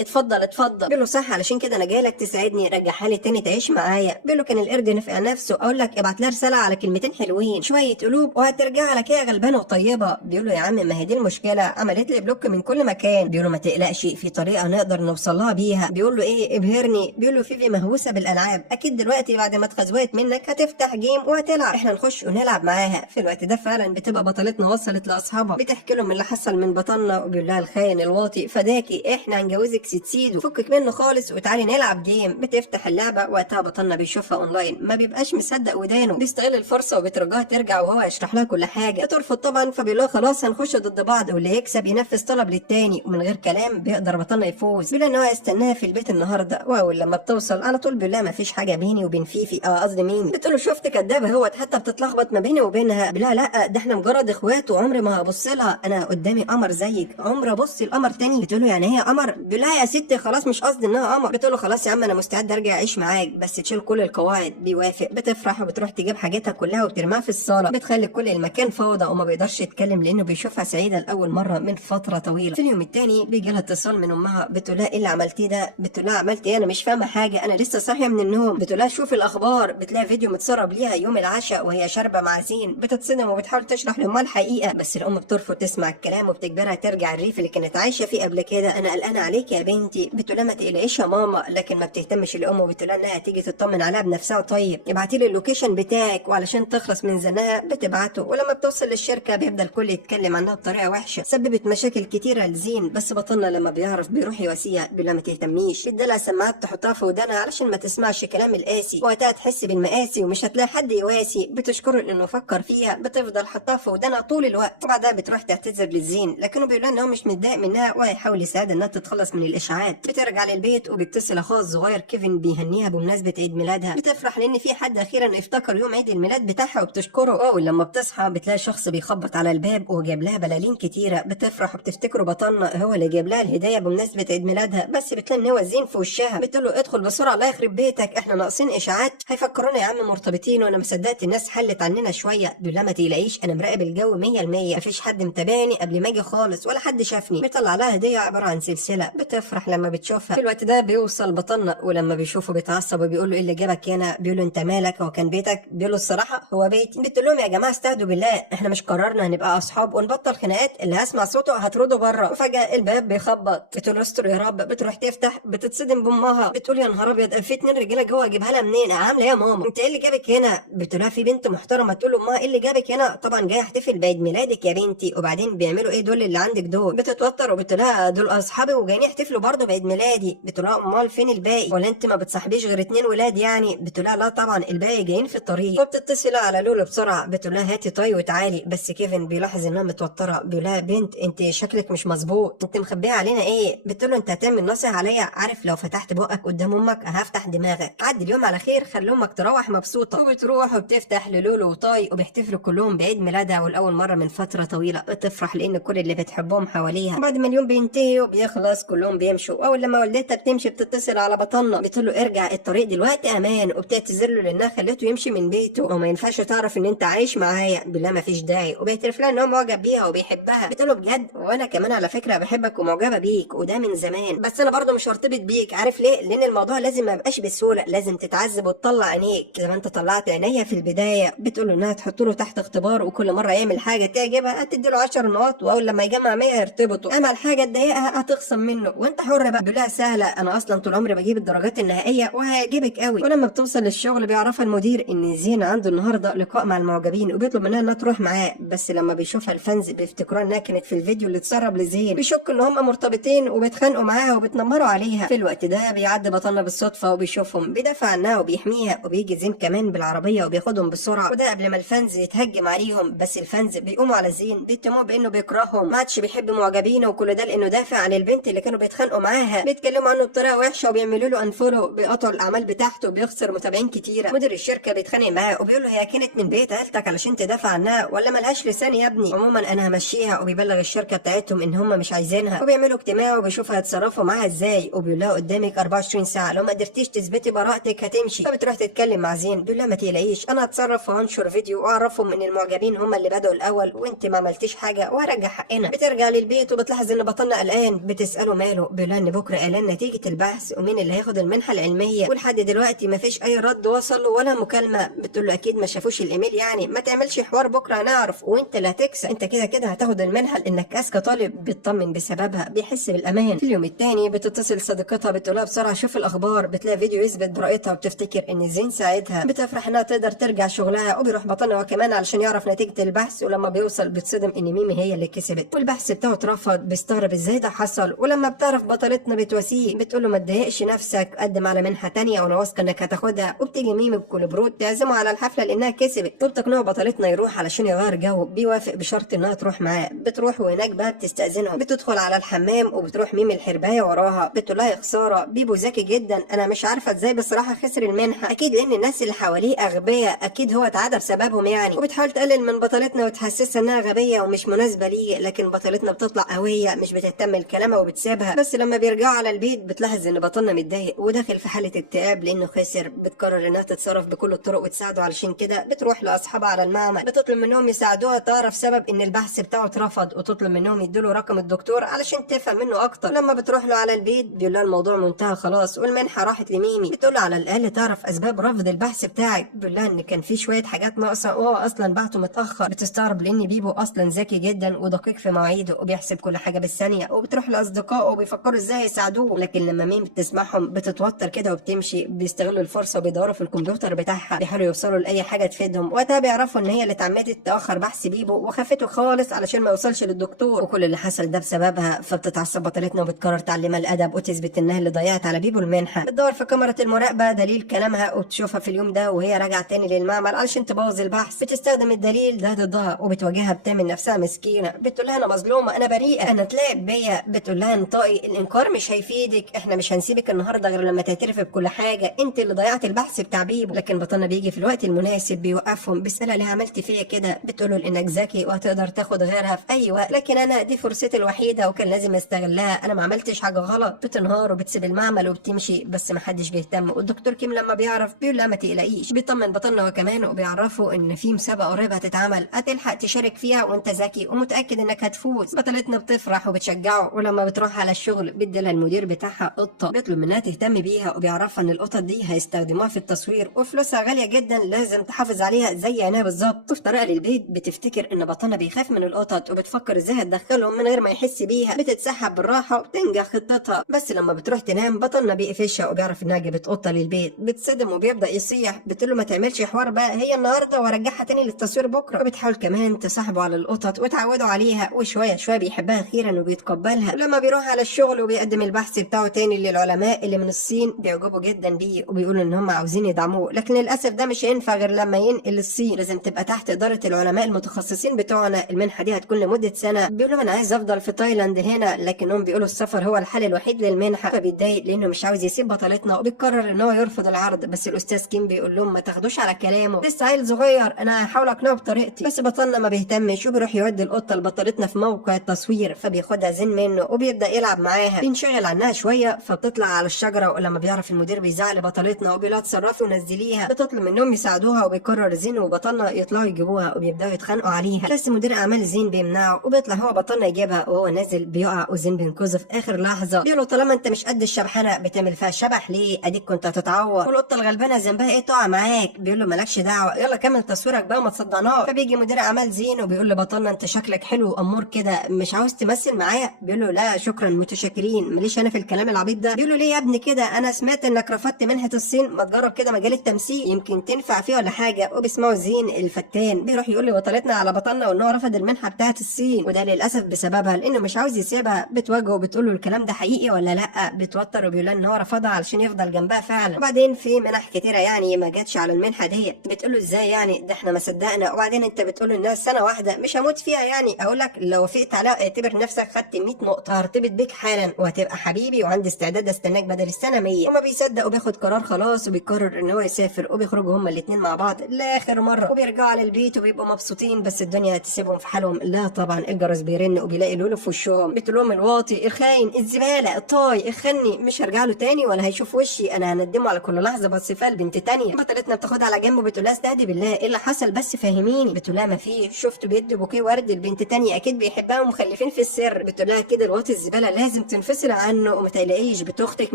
اتفضل اتفضل. بيقول له صح علشان كده انا جاي لك تساعدني رجعها لي تاني تعيش معايا. بيقول له كان القرد نفع نفسه اقول لك ابعت لها رساله على كلمتين حلوين شويه قلوب وهترجع لك هي غلبانه وطيبه. بيقول له يا عم ما هي دي المشكله عملت لي بلوك من كل مكان. بيقول له ما تقلقش في طريقه نقدر نوصل لها بيها. بيقول له ايه ابهرني. بيقول له فيفي مهووسه بالالعاب اكيد دلوقتي بعد ما اتخزوقت منك هتفتح جيم وهتلعب احنا نخش ونلعب معاها. في الوقت ده فعلا بتبقى بطلتنا وصلت لاصحابها بتحكي لهم اللي حصل من بطلنا وبيقول لها الخاين الواطي فداكي احنا هنجوزك ستسيدو فكك منه خالص وتعالي نلعب جيم. بتفتح اللعبه وقتها بطلنا بيشوفها اونلاين ما بيبقاش مصدق ودانه بيستغل الفرصه وبترجاها ترجع وهو يشرح لها كل حاجه. بترفض طبعا فبيقول لها خلاص هنخش ضد بعض واللي يكسب ينفذ طلب للتاني ومن غير كلام بيقدر بطلنا يفوز. بيقول ان هو هيستناها في البيت النهارده واول لما بتوصل على طول بيقول لها ما فيش حاجه بيني وبين فيفي قصدي ميمي. بتقول له شفت كدابه هو حتى بتتلخبط ما بيني وبينها. بيقول لا ده احنا مجرد اخوات وعمري ما هبص لها انا قدامي قمر زيك عمر ابص القمر تاني. بتقول له يعني هي قمر. بيقول لها يا ستي خلاص مش قصدي انها قمر. بتقول له خلاص يا عم انا مستعد ارجع اعيش معاك بس تشيل كل القواعد. بيوافق. بتفرح وبتروح تجيب حاجاتها كلها وبترميها في الصاله. بتخلي كل المكان فوضى وما بيقدرش يتكلم لانه بيشوفها سعيده لاول مره من فتره طويله. في اليوم التاني بيجي لها اتصال من امها بتقول لها ايه اللي عملتيه ده. بتقول لها عملت ايه انا مش فاهمه حاجه انا لسه صاحيه من النوم. بتقول لها شوفي الاخبار. بتلاقي فيديو متسرب ليها يوم العشاء وهي شاربه معازين. بتتصدم وبتحاول تشرح لامها الحقيقه بس الام بترفض تسمع الكلام وبتجبرها ترجع الريف اللي كانت عايشه فيه قبل كده. انا قلقانه عليك يا بنتي. بتقول لها ما تقلقيش يا ماما لكن ما بتهتمش الام وبتقول لها انها هتيجي تطمن عليها بنفسها. طيب ابعتي لي اللوكيشن بتاعك وعلشان تخلص من زنها بتبعته. ولما بتوصل للشركه بيبدا الكل يتكلم عنها بطريقه وحشه سببت مشاكل كتيره لزين بس بطلنا لما بيعرف بيروح يواسيها بيقول لها ما تهتميش. بيديلها سماعات تحطها في ودانها علشان ما تسمعش كلام القاسي وقتها تحس بالمقاسي ومش هتلاقي حد يواسي. بتشكره لانه فكر فيها. بتفضل حطها في ودانها طول الوقت وبعدها بتروح تعتذر للزين لكنه بيقول لها ان هو مش متضايق منها وهيحاول يساعدها انها تتخلص من الاشاعات. بترجع للبيت وبيتصل اخوها الصغير كيفن بيهنيها بمناسبه عيد ميلادها. بتفرح لان في حد اخيرا افتكر يوم عيد الميلاد بتاعها وبتشكره. ولما بتصحى بتلاقي شخص بيخبط على الباب وجاب لها بلالين كتيره. بتفرح وبتفتكره بطلنا هو اللي جاب لها الهديه بمناسبه عيد ميلادها بس بتلاقي ان هو زين في وشها. بتقول له ادخل بسرعه الله يخرب بيتك احنا ناقصين اشاعات هيفكرونا يا عم مرتبطين وانا ما صدقت الناس حلت عننا شويه. بيقول لها ما تقلقيش انا مراقب الجو 100% مفيش حد متابعني قبل ما اجي خالص ولا حد شافني. بيطلع لها هديه عباره عن سلسله. بتفرح لما بتشوفها. في الوقت ده بيوصل بطلنا ولما بيشوفه بيتعصب وبيقول له ايه اللي جابك هنا. بيقول له انت مالك هو كان بيتك. بيقول له الصراحه هو بيتي. بتقول لهم يا جماعه استهدوا بالله احنا مش قررنا هنبقى اصحاب ونبطل خناقات اللي هسمع صوته هترده بره. وفجاه الباب بيخبط. بتقول له استر يا رب. بتروح تفتح بتتصدم بامها. بتقول يا نهار ابيض في 2 رجاله جوه اجيبها لها منين عامله ايه يا ماما انت ايه اللي جابك هنا. بتقول لها في بنت محترمه. تقول له امها ايه اللي جابك هنا. طبعا جاي احتفل بعيد ميلادك يا بنتي. وبعدين بيعملوا ايه دول اللي عندك دول. بتتوتر وبتقول لها دول اصحابي وجايين يحتفلوا برضه بعيد ميلادي. بتقول لها امال فين الباقي ولا انت ما بتصاحبيش غير 2 ولاد يعني. بتقول لها لا طبعا الباقي جايين في الطريق. وبتتصل على لولو بسرعه. بتقول لها هاتي طي وتعالي. بس كيفن بيلاحظ انها متوتره. بيقول لها بنت انت شكلك مش مظبوط انت مخبيه علينا ايه. بتقول له انت هتعمل نصيحه عليا عارف لو فتحت بقك قدام امك هفتح دماغك. عدي اليوم على خير خلي امك تروح مبسوطه. وبتروح وبتفتح للولو وطاي وبيحتفلوا كلهم بعيد ميلادها والاول مره من فتره طويله. بتفرح لان كل اللي بتحبهم حواليها. وبعد ما اليوم بينتهي وبيخلص كلهم بيمشوا. اول لما والدتها بتمشي بتتصل على بطلنا. بتقول له ارجع الطريق دلوقتي امان. وبتعتذر له لانها خلته يمشي من بيته وما ينفعش تعرف ان انت عايش معايا. بالله ما فيش داعي. وبيعترف لها ان هو معجب بيها وبيحبها. بتقول له بجد وانا كمان على فكره بحبك ومعجبه بيك وده من زمان بس انا برضه مش هرتبط بيك. عارف ليه لان الموضوع لازم ما يبقاش بسهوله لازم تتعذب وتطلع عينيك زي ما انت طلعت عينيا في البدايه. بتقول له انها تحط له تحت اختبار وكل مره يعمل حاجه تعجبها هتدي له 10 نقط واول لما يجمع 100 هيرتبطوا. عمل حاجه تضايقها هتخصم منه وانت حر بقى. بيقول لها سهله انا اصلا طول عمري بجيب الدرجات النهائيه وهيعجبك قوي. ولما بتوصل للشغل بيعرفها المدير ان زين عنده النهارده لقاء مع المعجبين وبيطلب منها انها تروح معاه بس لما بيشوفها الفانز بيفتكروها انها كانت في الفيديو اللي اتسرب لزين. بيشك ان هم مرتبطين وبيتخانقوا معاها وبتنمروا عليها. في الوقت ده بيعدي بطلنا بالصدفه وبيشوفهم بيدافع عنها وبيحميها وبيجي زين كمان بالعربيه وبياخدهم بسرعه وده قبل ما الفانز يتهجم عليهم. بس الفانز بيقوموا على زين بيتهموه بانه بيكرههم ما عادش بيحب معجبينه وكل ده لانه دافع عن البنت اللي كانوا بيتخانقوا معاها. بيتكلموا عنه بطريقه وحشه وبيعملوا له انفولو بيقطعوا الاعمال بتاعته وبيخسر متابعين كتيره. مدير الشركه بيتخانق معاه وبيقول له هي كانت من بيت عيلتك علشان تدافع عنها ولا ملهاش لسان يا ابني. عموما انا همشيها. وبيبلغ الشركه بتاعتهم ان هم مش عايزينها وبيعملوا اجتماع وبيشوفوا هيتصرفوا معاها ازاي. وبيقول لها قدامك 24 ساعه لو ما قدرتيش تثبتي براءتك هتمشي. فبتروح تتكلم مع زين. بيقول لها ما تقلقيش انا هتصرف وهنشر فيديو واعرفهم ان ان المعجبين هم اللي بدأوا الاول وانت ما عملتيش حاجه وهرجع حقنا. بترجع للبيت وبتلاحظ ان بطلنا قلقان. بتساله ماله، بيقول ان بكره اعلان نتيجه البحث ومين اللي هياخد المنحه العلميه، ولحد دلوقتي ما فيش اي رد وصل له ولا مكالمه. بتقول له اكيد ما شافوش الايميل، يعني ما تعملش حوار، بكره هنعرف وانت اللي هتكسب، انت كده كده هتاخد المنحه لانك اذكى طالب. بيطمن بسببها، بيحس بالامان. في اليوم الثاني بتتصل صديقتها بتقولها بسرعه شوف الاخبار. بتلاقي فيديو يثبت براءتها وبتفتكر ان زين ساعدها. بتفرح انها تقدر ترجع شغلها. وبيروح بطلنا هو كمان علشان يعرف نتيجه البحث، ولما بيوصل بتصدم ان ميمي هي اللي كسبت والبحث بتاعه اترفض. بيستغرب ازاي ده حصل. ولما بتعرف بطلتنا بتواسيه بتقول له ما تضايقش نفسك، قدم على منحه تانية وانا واثقه انك هتاخدها. وبتيجي ميمي بكل برود تعزمه على الحفله لانها كسبت. وبتقنعه بطلتنا يروح علشان يغير جو. بيوافق بشرط انها تروح معاه. بتروح وهناك بقى بتستاذنهم. بتدخل على الحمام وبتروح ميمي الحربايه وراها. بتقول لها يا خساره بيبو ذكي جدا، انا مش عارفه ازاي بصراحه خسر المنحه، اكيد لان الناس اللي حواليه اغبياء، اكيد هو اتعدى بسببهم يعني. وبتحاول تقلل من بطلتنا وتحسسها انها غبيه ومش مناسبه ليه، لكن بطلتنا بتطلع قويه مش بتهتم لكلامها وبتسيبها. بس لما بيرجعوا على البيت بتلاحظ ان بطلنا متضايق وداخل في حاله اكتئاب لانه خسر. بتقرر انها تتصرف بكل الطرق وتساعده، علشان كده بتروح لاصحابها على المعمل. بتطلب منهم يساعدوها تعرف سبب ان البحث بتاعه اترفض، وتطلب منهم يدوا رقم الدكتور علشان تفهم منه اكتر. لما بتروح له على البيت بيقول لها الموضوع منتهى خلاص والمنحه راحت لميمي. بتقول له على الاقل تعرف اسباب رفض البحث بتاعك. بيقول لها ان كان في شويه حاجات ناقصه وهو اصلا بعته متاخر. بتستغرب لان بيبو اصلا ذكي جدا ودقيق في مواعيده وبيحسب كل حاجه بالثانيه. وبتروح لاصدقائه وبيفكروا ازاي يساعدوه، لكن لما ميمي بتسمعهم بتتوتر كده وبتمشي. بيستغلوا الفرصه وبيدوروا في الكمبيوتر بتاعها، بيحاولوا يوصلوا لاي حاجه تفيدهم. وقتها بيعرفوا ان هي اللي اتعمدت تاخر بحث بيبو وخافته خالص علشان ما يوصلش للدكتور، وكل اللي حصل ده بسببها. فبتتعصب بطلتنا وبتقرر تعلمها الادب وتثبت انها اللي ضيعت على بيبو المنحه. بتدور في كاميرا المراقبه دليل كلامها وبتشوفها في اليوم ده وهي راجعه تاني للمعمل علشان تبوظ البحث. بتستخدم الدليل ده ضدها وبتواجهها بتعمل نفسها مسكينه. بتقول لها انا مظلومه، انا بريئه، انا اتلاعب بيا. بتقول لها انطقي، الانكار مش هيفيدك، احنا مش هنسيبك النهارده غير لما تعترفي بكل حاجه، انت اللي ضيعت البحث بتاع بيبو. لكن بطلنا بيجي في الوقت المناسب بيوقفهم. بيسالها ليه عملت فيا كده. بتقول له لانك ذكي وهتقدر تاخد غيرها في اي وقت، لكن انا دي فرصتي الوحيده وكان لازم استغلها، انا ما عملتش حاجه غلط. بتنهار وبتسيب المعمل وبتمشي، بس ما حدش بيهتم. والدكتور كيم لما بيعرف بيقول لها ما تقلقيش. بيطمن بطلنا وكمان وبيعرفوا ان في مسابقه قريبه هتتعمل، هتلحق تشارك فيها وانت ذكي ومتاكد انك هتفوز. بطلتنا بتفرح وبتشجعه. ولما بتروح على الشغل بيديلها المدير بتاعها قطه، بيطلب منها تهتم بيها وبيعرفها ان القطط دي هيستخدموها في التصوير وفلوسها غاليه جدا لازم تحافظ عليها زي عينها بالظبط. وفي طريقها للبيت بتفتكر ان بطلنا بيخاف من القطط وبتفكر ازاي هتدخلهم من غير ما يحس بيها. بتتسحب بالراحه وبتنجح خطتها. بس لما بتروح تنام بطلنا بيقفشها وبيعرف انها جابت قطه للبيت. بتصدم وبيبدا يصيح. بتقول له ما تعملش حوار بقى، هي النهارده وارجعها تاني للتصوير بكره. وبتحاول كمان تصاحبه على القطط وتعودوا عليها، وشويه شويه بيحبها اخيرا وبيتقبلها. ولما بيروح على الشغل وبيقدم البحث بتاعه تاني للعلماء اللي من الصين بيعجبوا جدا بيه وبيقولوا ان هم عاوزين يدعموه، لكن للاسف ده مش هينفع غير لما ينقل الصين، لازم تبقى تحت اداره العلماء المتخصصين بتوعنا. المنحه دي هتكون لمده سنه. بيقولوا انا عايز افضل في تايلاند هنا، لكنهم بيقولوا السفر هو الحل الوحيد للمنحه. فبيتضايق لانه مش عاوز يسيب بطلتنا وبيقرر ان هو يرفض العرض. بس الاستاذ كيم بيقول لهم ما تاخدوش على كلامه، لسه عيل صغير، انا هحاول اقنعه بطريقتي. بس بطلنا ما بيهتمش وبيروح يودي القطه لبطلتنا في موقع التصوير. فبياخدها زين منه وبيبدا يلعب معاها. بينشغل عنها شويه فبتطلع على الشجره. ولما بيعرف المدير بيزعل بطلتنا وبيقول لها اتصرفي ونزليها. بتطلب منهم يساعدوها وبيقرر زين وبطلنا يطلعوا يجيبوها وبيبداوا يتخانقوا عليها. بس مدير اعمال زين بيمنعه وبيطلع هو بطلنا يجيبها. وهو نازل بيقع وزين بينقذه في اخر لحظه. بيقول له طالما انت مش قد الشبحانه بتعمل فيها شبح ليه، اديك كنت هتتعور. والقطه الغلبانه ذنبها ايه تقع معاك. بيقول له مالكش دعوه، يلا كمل تصويرك بقى وما تصدعناش. فبيجي مدير اعمال زين وبيقول لبطلنا انت شكلك حلو وامور كده، مش عاوز تمثل معايا. بيقول له لا شكرا متشكرين، ماليش انا في الكلام العبيط ده. بيقول له ليه يا ابني كده، انا سمعت انك رفضت منحه الصين، ما تجرب كده مجال التمثيل يمكن تنفع فيه ولا حاجه. وبيسمعوا زين الفتان بيروح يقول لبطلتنا على بطلنا وان هو رفض المنحه بتاعه الصين، وده للاسف بسببها لانه مش عاوز يسيبها. بتواجهه وبتقول له الكلام ده حقيقي ولا لا. بتوتر وبيقول ان هو رفضها علشان يفضل جنبها فعلا. وبعدين في منح كتيره يعني ما جاتش على المنحه ديت. بتقول له ازاي يعني، ده احنا ما صدقنا. وبعدين انت بتقول له انها سنه واحده مش هموت فيها يعني، اقول لك لو وافقت عليها اعتبر نفسك خدت 100 نقطه، هرتبط بيك حالا وهتبقى حبيبي وعندي استعداد استناك بدل السنه 100. وما بيصدق وبياخد قرار خلاص وبيقرر ان هو يسافر. وبيخرجوا هما الاثنين مع بعض لاخر مره وبيرجعوا على البيت وبيبقوا مبسوطين. بس الدنيا هتسيبهم في حالهم. لا طبعا الجرس بيرن وبيلاقي لولو في وشهم. بتقول لهم الواطي الخاين الزباله الطاي الخني مش هرجع له تاني ولا هيشوف وشي، انا هندمه على كل لحظه بص فيها لبنت تانيه. بطلتنا بتاخدها على جنب وبتقول لها استهدي بالله ايه اللي حصل بس بس فهميني. بتقول لها مفيش، شفت بيدي بوكيه ورد لبنت تانية اكيد بيحبها ومخلفين في السر. بتقول لها كده الواطي الزباله لازم تنفصل عنه وما تقلقيش بنت اختك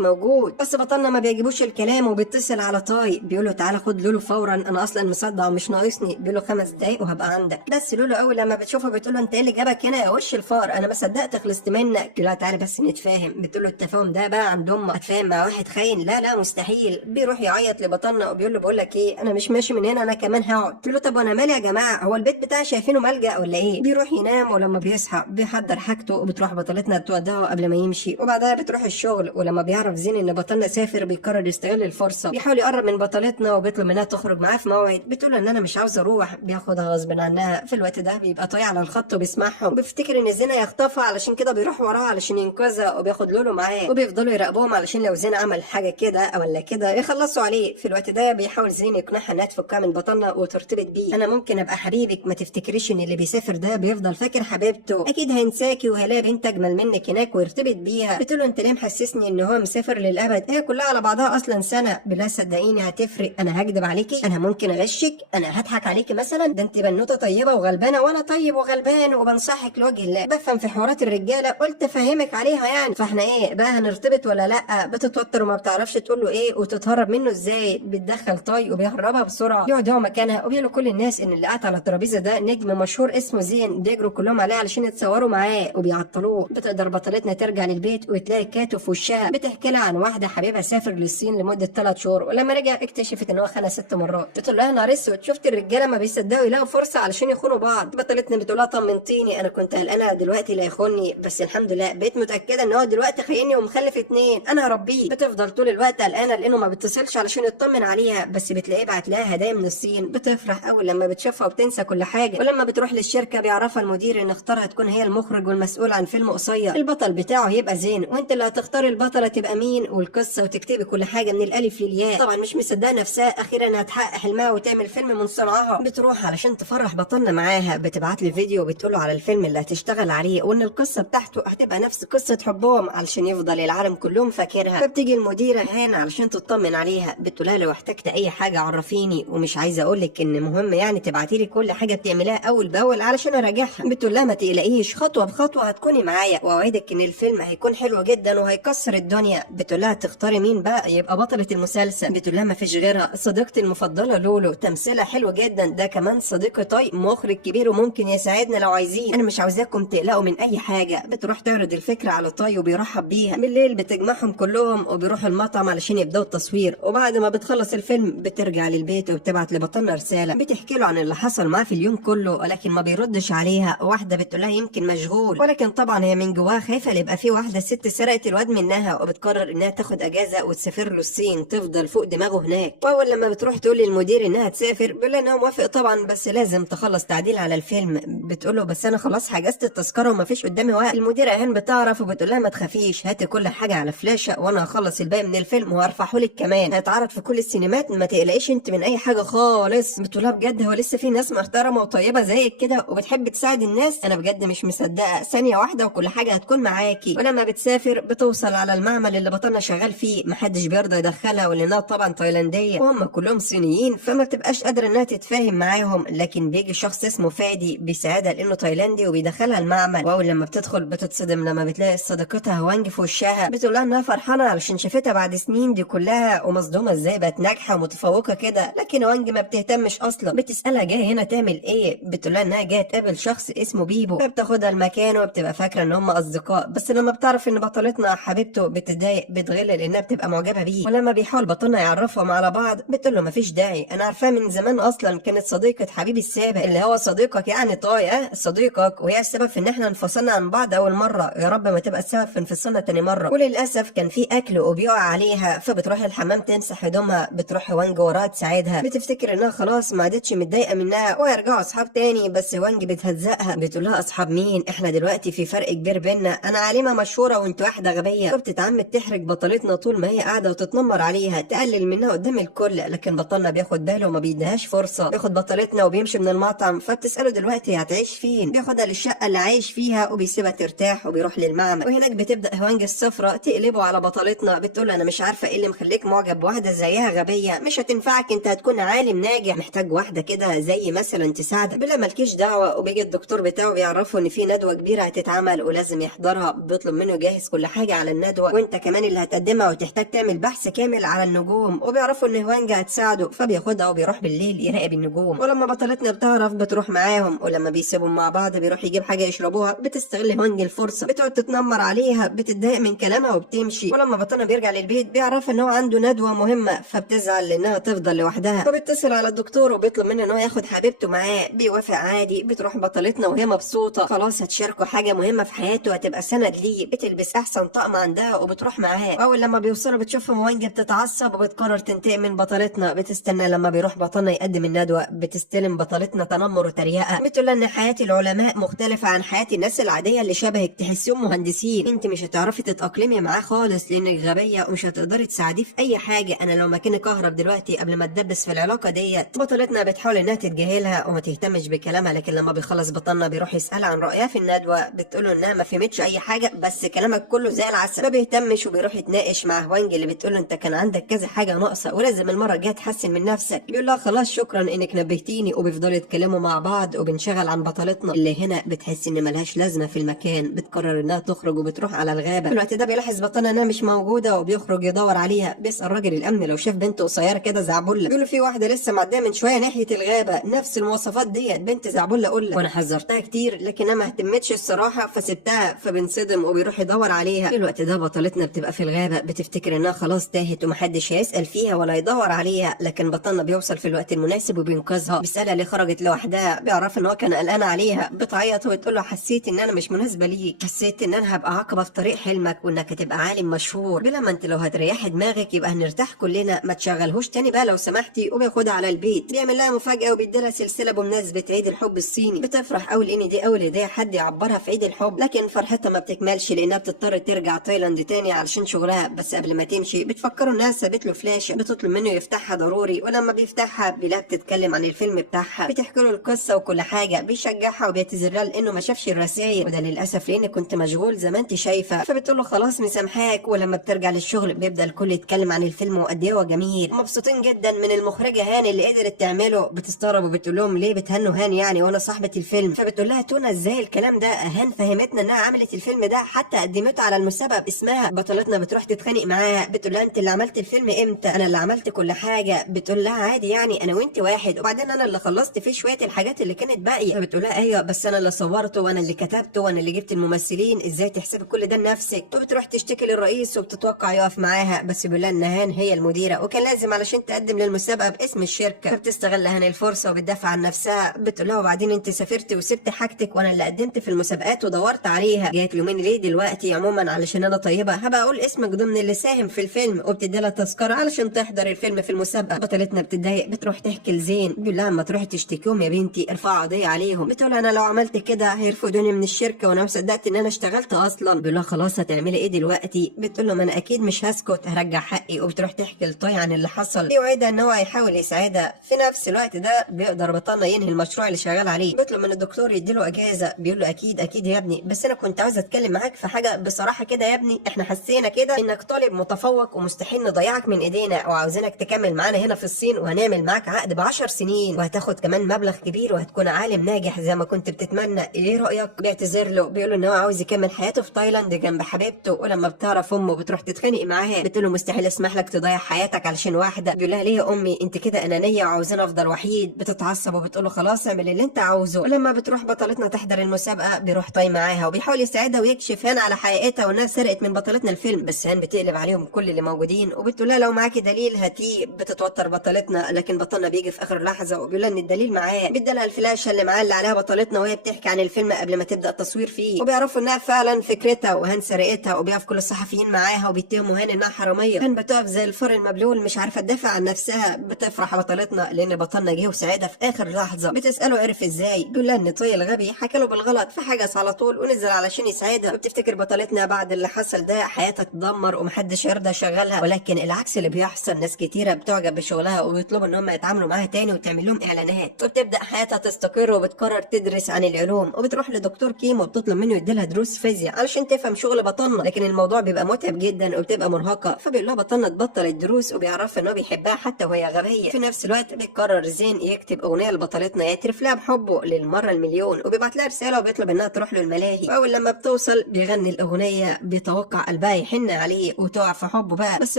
موجود. بس بطلنا ما بيجيبوش الكلام وبيتصل على طاي بيقول له تعالى خد لولو فورا، انا اصلا مصدع ومش ناقصني. بيقول له 5 دقايق وهبقى عندك. بس لولو اول لما بتشوفه بتقول له انت ايه اللي جابك هنا يا وش الفار، انا ما صدقت خلصت منك. بيقول لها تعالى بس نتفاهم. بتقول له التفاهم ده بقى عند امك، هتفاهم مع واحد خاين؟ لا لا مستحيل. بيروح يعيط لبطلنا وبيقول له بقول لك ايه انا مش ماشي من هنا، انا كمان هقعد. بيقول له طب وانا مالي يا جماعه، هو البيت بتاعي شايفينه ملجأ ولا ايه؟ بيروح ينام ولما بيصحى بيحضر حاجته وبتروح بطلتنا تودعه قبل ما يمشي، وبعدها بتروح الشغل. ولما بيعرف زين ان بطلنا سافر بيقرر يستغل الفرصه، بيحاول يقرب من بطلتنا وبيطلب منها تخرج معاه في موعد. بتقول ان انا مش عاوز اروح، بياخدها غصب عنها. في الوقت ده بيبقى طايع على الخط وبيسمعهم، بيفتكر ان زينة يخطفها علشان كده بيروح وراها علشان ينقذها وبياخد لولو معاه، وبيفضلوا يراقبوهم علشان لو زين عمل حاجه كده ولا كده يخلصوا عليه. في الوقت ده بيحاول زين يقنعها انها تفكها من بطلنا وترتبط بيه. انا ممكن ابقى حبيبك، ما تفتكريش ان اللي بيسافر ده بيفضل فاكر حبيبته، اكيد هينساكي وهيلاقي بنت اجمل منك هناك ويرتبط بيها. بتقول له انت ليه محسسني ان هو مسافر للابد، هي كلها على بعضها اصلا سنه. بلا صدقيني هتفرق، انا هكدب عليكي، انا ممكن اغشك، انا هضحك عليكي مثلا، ده انت بنوته طيبه وغلبانه وانا طيب وغلبان وبنصحك لوجه الله، بفهم في حوارات الرجاله قلت افهمك عليها يعني. فاحنا ايه بقى هنرتبط ولا لا؟ بتتوتر وما بتعرفش تقول له ايه وتتهرب منه ازاي. بتدخل طاي وبيهربها بسرعه، يقعد هو مكانها وبيقولوا كل الناس ان اللي قاعد على الترابيزه ده نجم مشهور اسمه زين، بيجروا كلهم عليه علشان يتصوروا معاه وبيعطلوه. بتقدر بطلتنا ترجع للبيت وتلاقي كاتو في وشها بتحكي لها عن واحده حبيبها سافر للصين لمده 3 شهور، ولما رجع اكتشفت ان هو خانها 6 مرات. بتقول لها نهار اسود، شفت الرجاله ما بيصدقوا يلاقوا فرصه علشان يخونوا بعض. بطلتنا بتقول لها طمنتيني، انا كنت قلقانه دلوقتي لا يخوني، بس الحمد لله بقيت متاكده ان هو دلوقتي خايني ومخلف 2، انا هربيه. بتفضل طول الوقت قلقانه لانه ما بيتصلش علشان يطمن عليها، بس بتلاقيه بعت لها هدايا من الصين. بتفرح اول لما بتشوفها وبتنسى كل حاجه. ولما بتروح للشركه بيعرفها المدير ان اختارها تكون هي المخرج والمسؤول عن فيلم قصير، البطل بتاعه هيبقى زين، وانت اللي هتختار البطله تبقى مين والقصه وتكتبي كل حاجه من الالف للياء. طبعا مش مصدقه نفسها اخيرا هتحقق حلمها وتعمل فيلم من صنعها. بتروح علشان تفرح بطلنا معاها، بتبعت لي فيديو وبتقوله على الفيلم اللي هتشتغل عليه وان القصه بتاعته هتبقى نفس قصه حبهم علشان يفضل العالم كلهم فاكرها. فبتيجي المديره هان علشان تطمن عليها، بتقولها لو احتجت اي حاجه عرفيني، ومش عايزه اقول لك ان مهم يعني تبعتي لي كل حاجه بتعملها اول باول علشان اراجعها. بتقول لها ما تقلقيش، خطوه بخطوه هتكوني معايا واوعدك ان الفيلم هيكون حلو جدا وهيكسر الدنيا. بتقول لها تختاري مين بقى يبقى بطله المسلسل؟ بتقول لها ما فيش غيرها، صديقتي المفضله لولو، تمثيلها حلو جدا، ده كمان صديقي طيب مخرج كبير وممكن يساعدنا لو عايزين، انا مش عاوزاكم تقلقوا من اي حاجه. بتروح تعرض الفكره على طاي وبيرحب بيها. بالليل بتجمعهم كلهم وبيروحوا المطعم علشان يبداوا التصوير، وبعد ما بتخلص الفيلم بترجع للبيت وبتبعت لبطلنا رساله بتحكي له عن اللي حصل معاه في اليوم كله، ولكن ما بيردش عليها. واحده بتقول لها يمكن مشغول، ولكن طبعا هي من جواها خايفه يبقى في واحده ست سرقت الواد منها، وبتقرر انها تاخد اجازه وتسافر له الصين تفضل فوق دماغه هناك. واول لما بتروح تقول للمدير انها تسافر بيقول لها انها موافق طبعا بس لازم تخلص تعديل على الفيلم. بتقول له بس انا خلاص حجزت التذكره وما فيش قدامي وقت. المديره اهان بتعرف وبتقول لها ما تخافيش، هاتي كل حاجه على فلاشه وانا هخلص الباقي من الفيلم وهرفعه لك كمان، هيتعرض في كل السينمات، ما تقلقيش انت من اي حاجه خالص. بتقول لها بجد هو لسه في ناس محترمه وطيبه زيك كده وبتحب تساعد الناس؟ انا بجد مش مصدقه، ثانيه واحده وكل حاجه هتكون معاكي. ولما بتسافر بتوصل على المعمل اللي بطلنا شغال فيه، محدش بيرضى يدخلها ولانها طبعا تايلانديه وهم كلهم صينيين فما بتبقاش قادره انها تتفاهم معاهم، لكن بيجي شخص اسمه فادي بيساعدها لانه تايلاندي وبيدخلها المعمل. واول لما بتدخل بتتصدم لما بتلاقي صديقتها هوانج في وشها. بتقول لها انها فرحانه علشان شافتها بعد سنين دي كلها ومصدومه ازاي بقت ناجحه ومتفوقه كده، لكن هوانج ما بتهتمش اصلا. بتسالها جايه هنا تعمل ايه؟ بتقول لها انها جايه تقابل شخص اسمه بيبو، فبتاخدها المكان وبتبقى فاكره ان هم اصدقاء، بس لما بتعرف ان بطلتنا حبيبته بتتضايق بتغل لانها بتبقى معجبه بيه. ولما بيحاول بطلنا يعرفهم على بعض بتقول له مفيش داعي، انا عارفاه من زمان اصلا، كانت صديقه حبيبي السابق اللي هو صديقك يعني طاي صديقك، وهي السبب في ان احنا انفصلنا عن بعض اول مره، يا رب ما تبقى السبب في انفصالنا تاني مره. وللاسف كان في اكل وبيقع عليها فبتروح الحمام تمسح هدومها، بتروح وانج وراها تساعدها، بتفتكر انها خلاص ما عادتش متضايقه منها ويرجعوا اصحاب تاني، بس وانج بتهزقها بتقول لها اصحاب مين، احنا دلوقتي في فرق كبير بينا، انا عالمه مشهوره وانت واحده غبيه. فبتتعمد تحرج بطلتنا طول ما هي قاعده وتتنمر عليها تقلل منها قدام الكل، لكن بطلنا بياخد باله وما بيديهاش فرصه. بياخد بطلتنا وبيمشي من المطعم، فبتساله دلوقتي هتعيش فين، بياخدها للشقه اللي عايش فيها وبيسيبها ترتاح وبيروح للمعمل. وهناك بتبدا هوانج الصفراء تقلبه على بطلتنا، بتقول انا مش عارفه ايه اللي مخليك معجب بواحده زيها غبيه، مش هتنفعك، انت هتكون عالم ناجح، محتاج واحده كده زي مثلا تساعدك. بلا مالكيش دعوه. وبيجي الدكتور بتاعه بيعرفه ان في ندوه كبيره هتتعمل ولازم يحضرها، بيطلب منه يجهز كل حاجه على الندوه وانت كمان اللي هتقدمها وتحتاج تعمل بحث كامل على النجوم. وبيعرفوا ان هوانجا هتساعده فبياخدها وبيروح بالليل يراقب النجوم. ولما بطلتنا بتعرف بتروح معاهم، ولما بيسيبوا مع بعض بيروح يجيب حاجه يشربوها. بتستغل هوانج الفرصه، بتقعد تتنمر عليها، بتتضايق من كلامها وبتمشي. ولما بطلنا بيرجع للبيت بيعرف ان هو عنده ندوه مهمه فبتزعل انها تفضل لوحدها، فبيتصل على الدكتور وبيطلب منه ان هو ياخد حبيبته معاه. بيوافق عادي. بتروح بطلتنا وهي مبسوطه، خلاص هتشاركوا حاجه مهمه في حياته، هتبقى سند ليه. بتلبس احسن طقم عندها وبتروح معاه. واول لما بيوصلوا بتشوف هوانج بتتعصب وبتقرر تنتقم من بطلتنا. بتستنى لما بيروح بطلنا يقدم الندوه. بتستلم بطلتنا تنمر وتريقه. بتقول ان حياه العلماء مختلفه عن حياه الناس العاديه اللي شبهك، تحسيهم مهندسين. انت مش هتعرفي تتاقلمي معاه خالص لانك غبيه ومش هتقدري تساعديه في اي حاجه. انا لو مكانك اهرب دلوقتي قبل ما تدبس في العلاقه ديت. بطلتنا بتحاول انها تتجاهلها وما تهتمش بكلامها، لكن لما بيخلص بطلنا بيروح يسال عن رايها في الندوه. بتقوله انها ما فهمتش اي حاجه، بس كلامك كله زي العسل. ما بيهتمش وبيروح يتناقش مع هوانج اللي بتقوله انت كان عندك كذا حاجه ناقصه ولازم المره الجايه تحسن من نفسك. بيقول لها خلاص شكرا انك نبهتيني. وبيفضلوا يتكلموا مع بعض وبنشغل عن بطلتنا اللي هنا بتحس ان ملهاش لازمه في المكان. بتقرر انها تخرج وبتروح على الغابه. في الوقت ده بيلاحظ بطلنا انها مش موجوده وبيخرج يدور عليها. بيسال راجل الامن لو شاف بنت قصيره كده زعبله. بيقول له في واحده لسه معديه من شويه ناحيه الغابه نفس المواصفات ديت، بنت زعبله اقول لك، وانا حذرتها كتير لكنها ما اهتمتش الصراحه فسبتها. فبنصدم وبيروح يدور عليها. في الوقت ده بطلتنا بتبقى في الغابه بتفتكر انها خلاص تاهت ومحدش هيسال فيها ولا يدور عليها، لكن بطلنا بيوصل في الوقت المناسب وبينقذها. بيسالها ليه خرجت لوحدها. بيعرف ان هو كان قلقان عليها. بتعيط وتقول له حسيت ان انا مش مناسبه ليك، حسيت ان انا هبقى عقبه في طريق حلمك وانك هتبقى عالم مشهور. بلا ما انت لو هتريحي دماغك يبقى هنرتاح كلنا، ما تشغلهوش تاني بقى لو سمحتي. وبياخدها على البيت. بيعمل لها مفاجاه وبيديلها سلسله بمناسبه عيد الحب الصيني. بتفرح قوي لان دي اول هديه حد يعبرها في عيد الحب، لكن فرحتها ما بتكملش لانها بتضطر ترجع تايلاند تاني علشان شغلها. بس قبل ما تمشي بتفكروا انها سابت له فلاشه بتطلب منه يفتحها ضروري. ولما بيفتحها بيلاقيها بتتكلم عن الفيلم بتاعها. بتحكي له القصه وكل حاجه. بيشجعها وبيعتذر لها لانه ما شافش الرسائل، وده للاسف لان كنت مشغول زي ما انت شايفه. فبتقول له خلاص مسامحاك. ولما بترجع للشغل بيبدا الكل يتكلم عن الفيلم وقد ايه هو جميل. مبسوطين جدا من المخرجه هاني اللي قدرت تعمله. بتستغرب وبتقول لهم ليه بتهنوا هاني يعني وانا صاحبه الفيلم. فبتقول لها تونا ازاي الكلام ده، هان فهمتنا انها عملت الفيلم ده حتى قدمته على المسابقه باسمها. بطلتنا بتروح تتخانق معاها. بتقول لها انت اللي عملت الفيلم امتى؟ انا اللي عملت كل حاجه. بتقول لها عادي يعني انا وانت واحد، وبعدين انا اللي خلصت فيه شويه الحاجات اللي كانت باقيه. فبتقول لها ايوه بس انا اللي صورته وانا اللي كتبته وانا اللي جبت الممثلين، ازاي تحسبي كل ده لنفسك؟ وبتروح تشتكي للرئيس وبتتوقع يقف معاها، بس بيقول لها ان هان هي المديره وكان لازم علشان تقدم للمسابقه باسم الشركه. فبتستغل هان الفرصه وبتدافع عن نفسها. بتقول لها وبعدين انت سافرتي وسبت حاجتك وانا اللي قدمت في المسابقات ودورت عليها، جايت يومين ليه دلوقتي؟ عموما علشان انا طيبه هبقى اقول اسمك ضمن اللي ساهم في الفيلم. وبتدي لها تذكره علشان تحضر الفيلم في المسابقه. بطلتنا بتتضايق بتروح تحكي لزين. بيقول لها اما تروحي تشتكيهم يا بنتي ارفعي قضيه عليهم. بتقول انا لو عملت كده هيرفضوني من الشركه وانا مصدقت ان انا اشتغلت اصلا. بيقول لها خلاص هتعملي ايه دلوقتي؟ بتقول له ما انا اكيد مش هسكت هرجع حقي. وبتروح تحكي لطي عن اللي حصل. بيوعدها ان هو هيحاول يساعدها. في نفس الوقت ده بيقدر بطلنا ينهي المشروع اللي شغال عليه. بيطلب من الدكتور يديله اجازه. بيقول له اكيد اكيد يا ابني، بس انا كنت عاوز اتكلم معاك في حاجه بصراحه كده يا ابني. احنا حسينا كده انك طالب متفوق ومستحيل نضيعك من ايدينا، وعاوزينك تكمل معانا هنا في الصين وهنعمل معاك عقد ب10 سنين وهتاخد كمان مبلغ كبير وهتكون عالم ناجح زي ما كنت بتتمنى. ايه رايك؟ بيعتذر له. بيقول له ان هو عاوز يكمل حياته في تايلاند جنب حبيبته. ولما بتعرف امه بتروح تتخانق معاها. بتقول له مستحيل اسمح لك تضيع حياتك علشان واحده. بيقول لها ليه يا امي انت كده انانيه وعاوزاني افضل وحيد؟ بتتعصب وبتقول له خلاص اعمل اللي انت عاوزه. ولما بتروح بطلتنا تحضر المسابقه بيروح طاي معاها وبيحاول يساعدها ويكشف هان على حقيقتها وانها سرقت من بطلتنا الفيلم. بس هان بتقلب عليهم كل اللي موجودين وبتقول لها لو معاكي دليل هاتيه. بتتوتر بطلتنا لكن بطلنا بيجي في اخر لحظه وبيقول لها ان الدليل معاه. بيديلها الفلاشه اللي معاه اللي عليها بطلتنا وهي بتحكي عن الفيلم قبل ما تبدا التصوير فيه. وبيعرفوا انها فعلا فكرتها وهان سرقتها. وبيقف كل الصحفيين معاها وبيتهموا هان انها حراميه. هان بتقف زي الفار المبلول مش عارفه تدافع عن نفسها. بتفرح بطلتنا لان بطلنا جه وساعدها في اخر لحظه. بتساله عرف ازاي؟ بيقول لها ان طي الغبي حكى له بالغلط فحجز على طول ونزل علشان يساعدها. وبتفتكر بطلتنا بعد اللي حصل ده حياتها تدمر ومحدش يرضى يشغلها، ولكن العكس اللي بيحصل ناس كتيره بتعجب بشغلها وبيطلبوا ان هم يتعاملوا معاها تاني وتعمل لهم اعلانات. وبتبدا حياتها تستقر وبتقرر تدرس عن العلوم. وبتروح لدكتور كيمو وبتطلب منه يديلها دروس فيزياء علشان تفهم شغل بطلنا، لكن الموضوع بيبقى متعب جدا وبتبقى مرهقه. فبيقول لها بطلنا تبطل الدروس وبيعرفها ان هو بيحبها حتى وهي غبيه. في نفس الوقت بيقرر زين يكتب اغنيه لبطلتنا يعترف لها بحبه للمره المليون، وبيبعت لها رساله وبيطلب انها تروح له الملاهي، واول لما بتوصل بيغني الاغنيه بيتوقع قلبها يحن عليه وتقع في حبه بقى، بس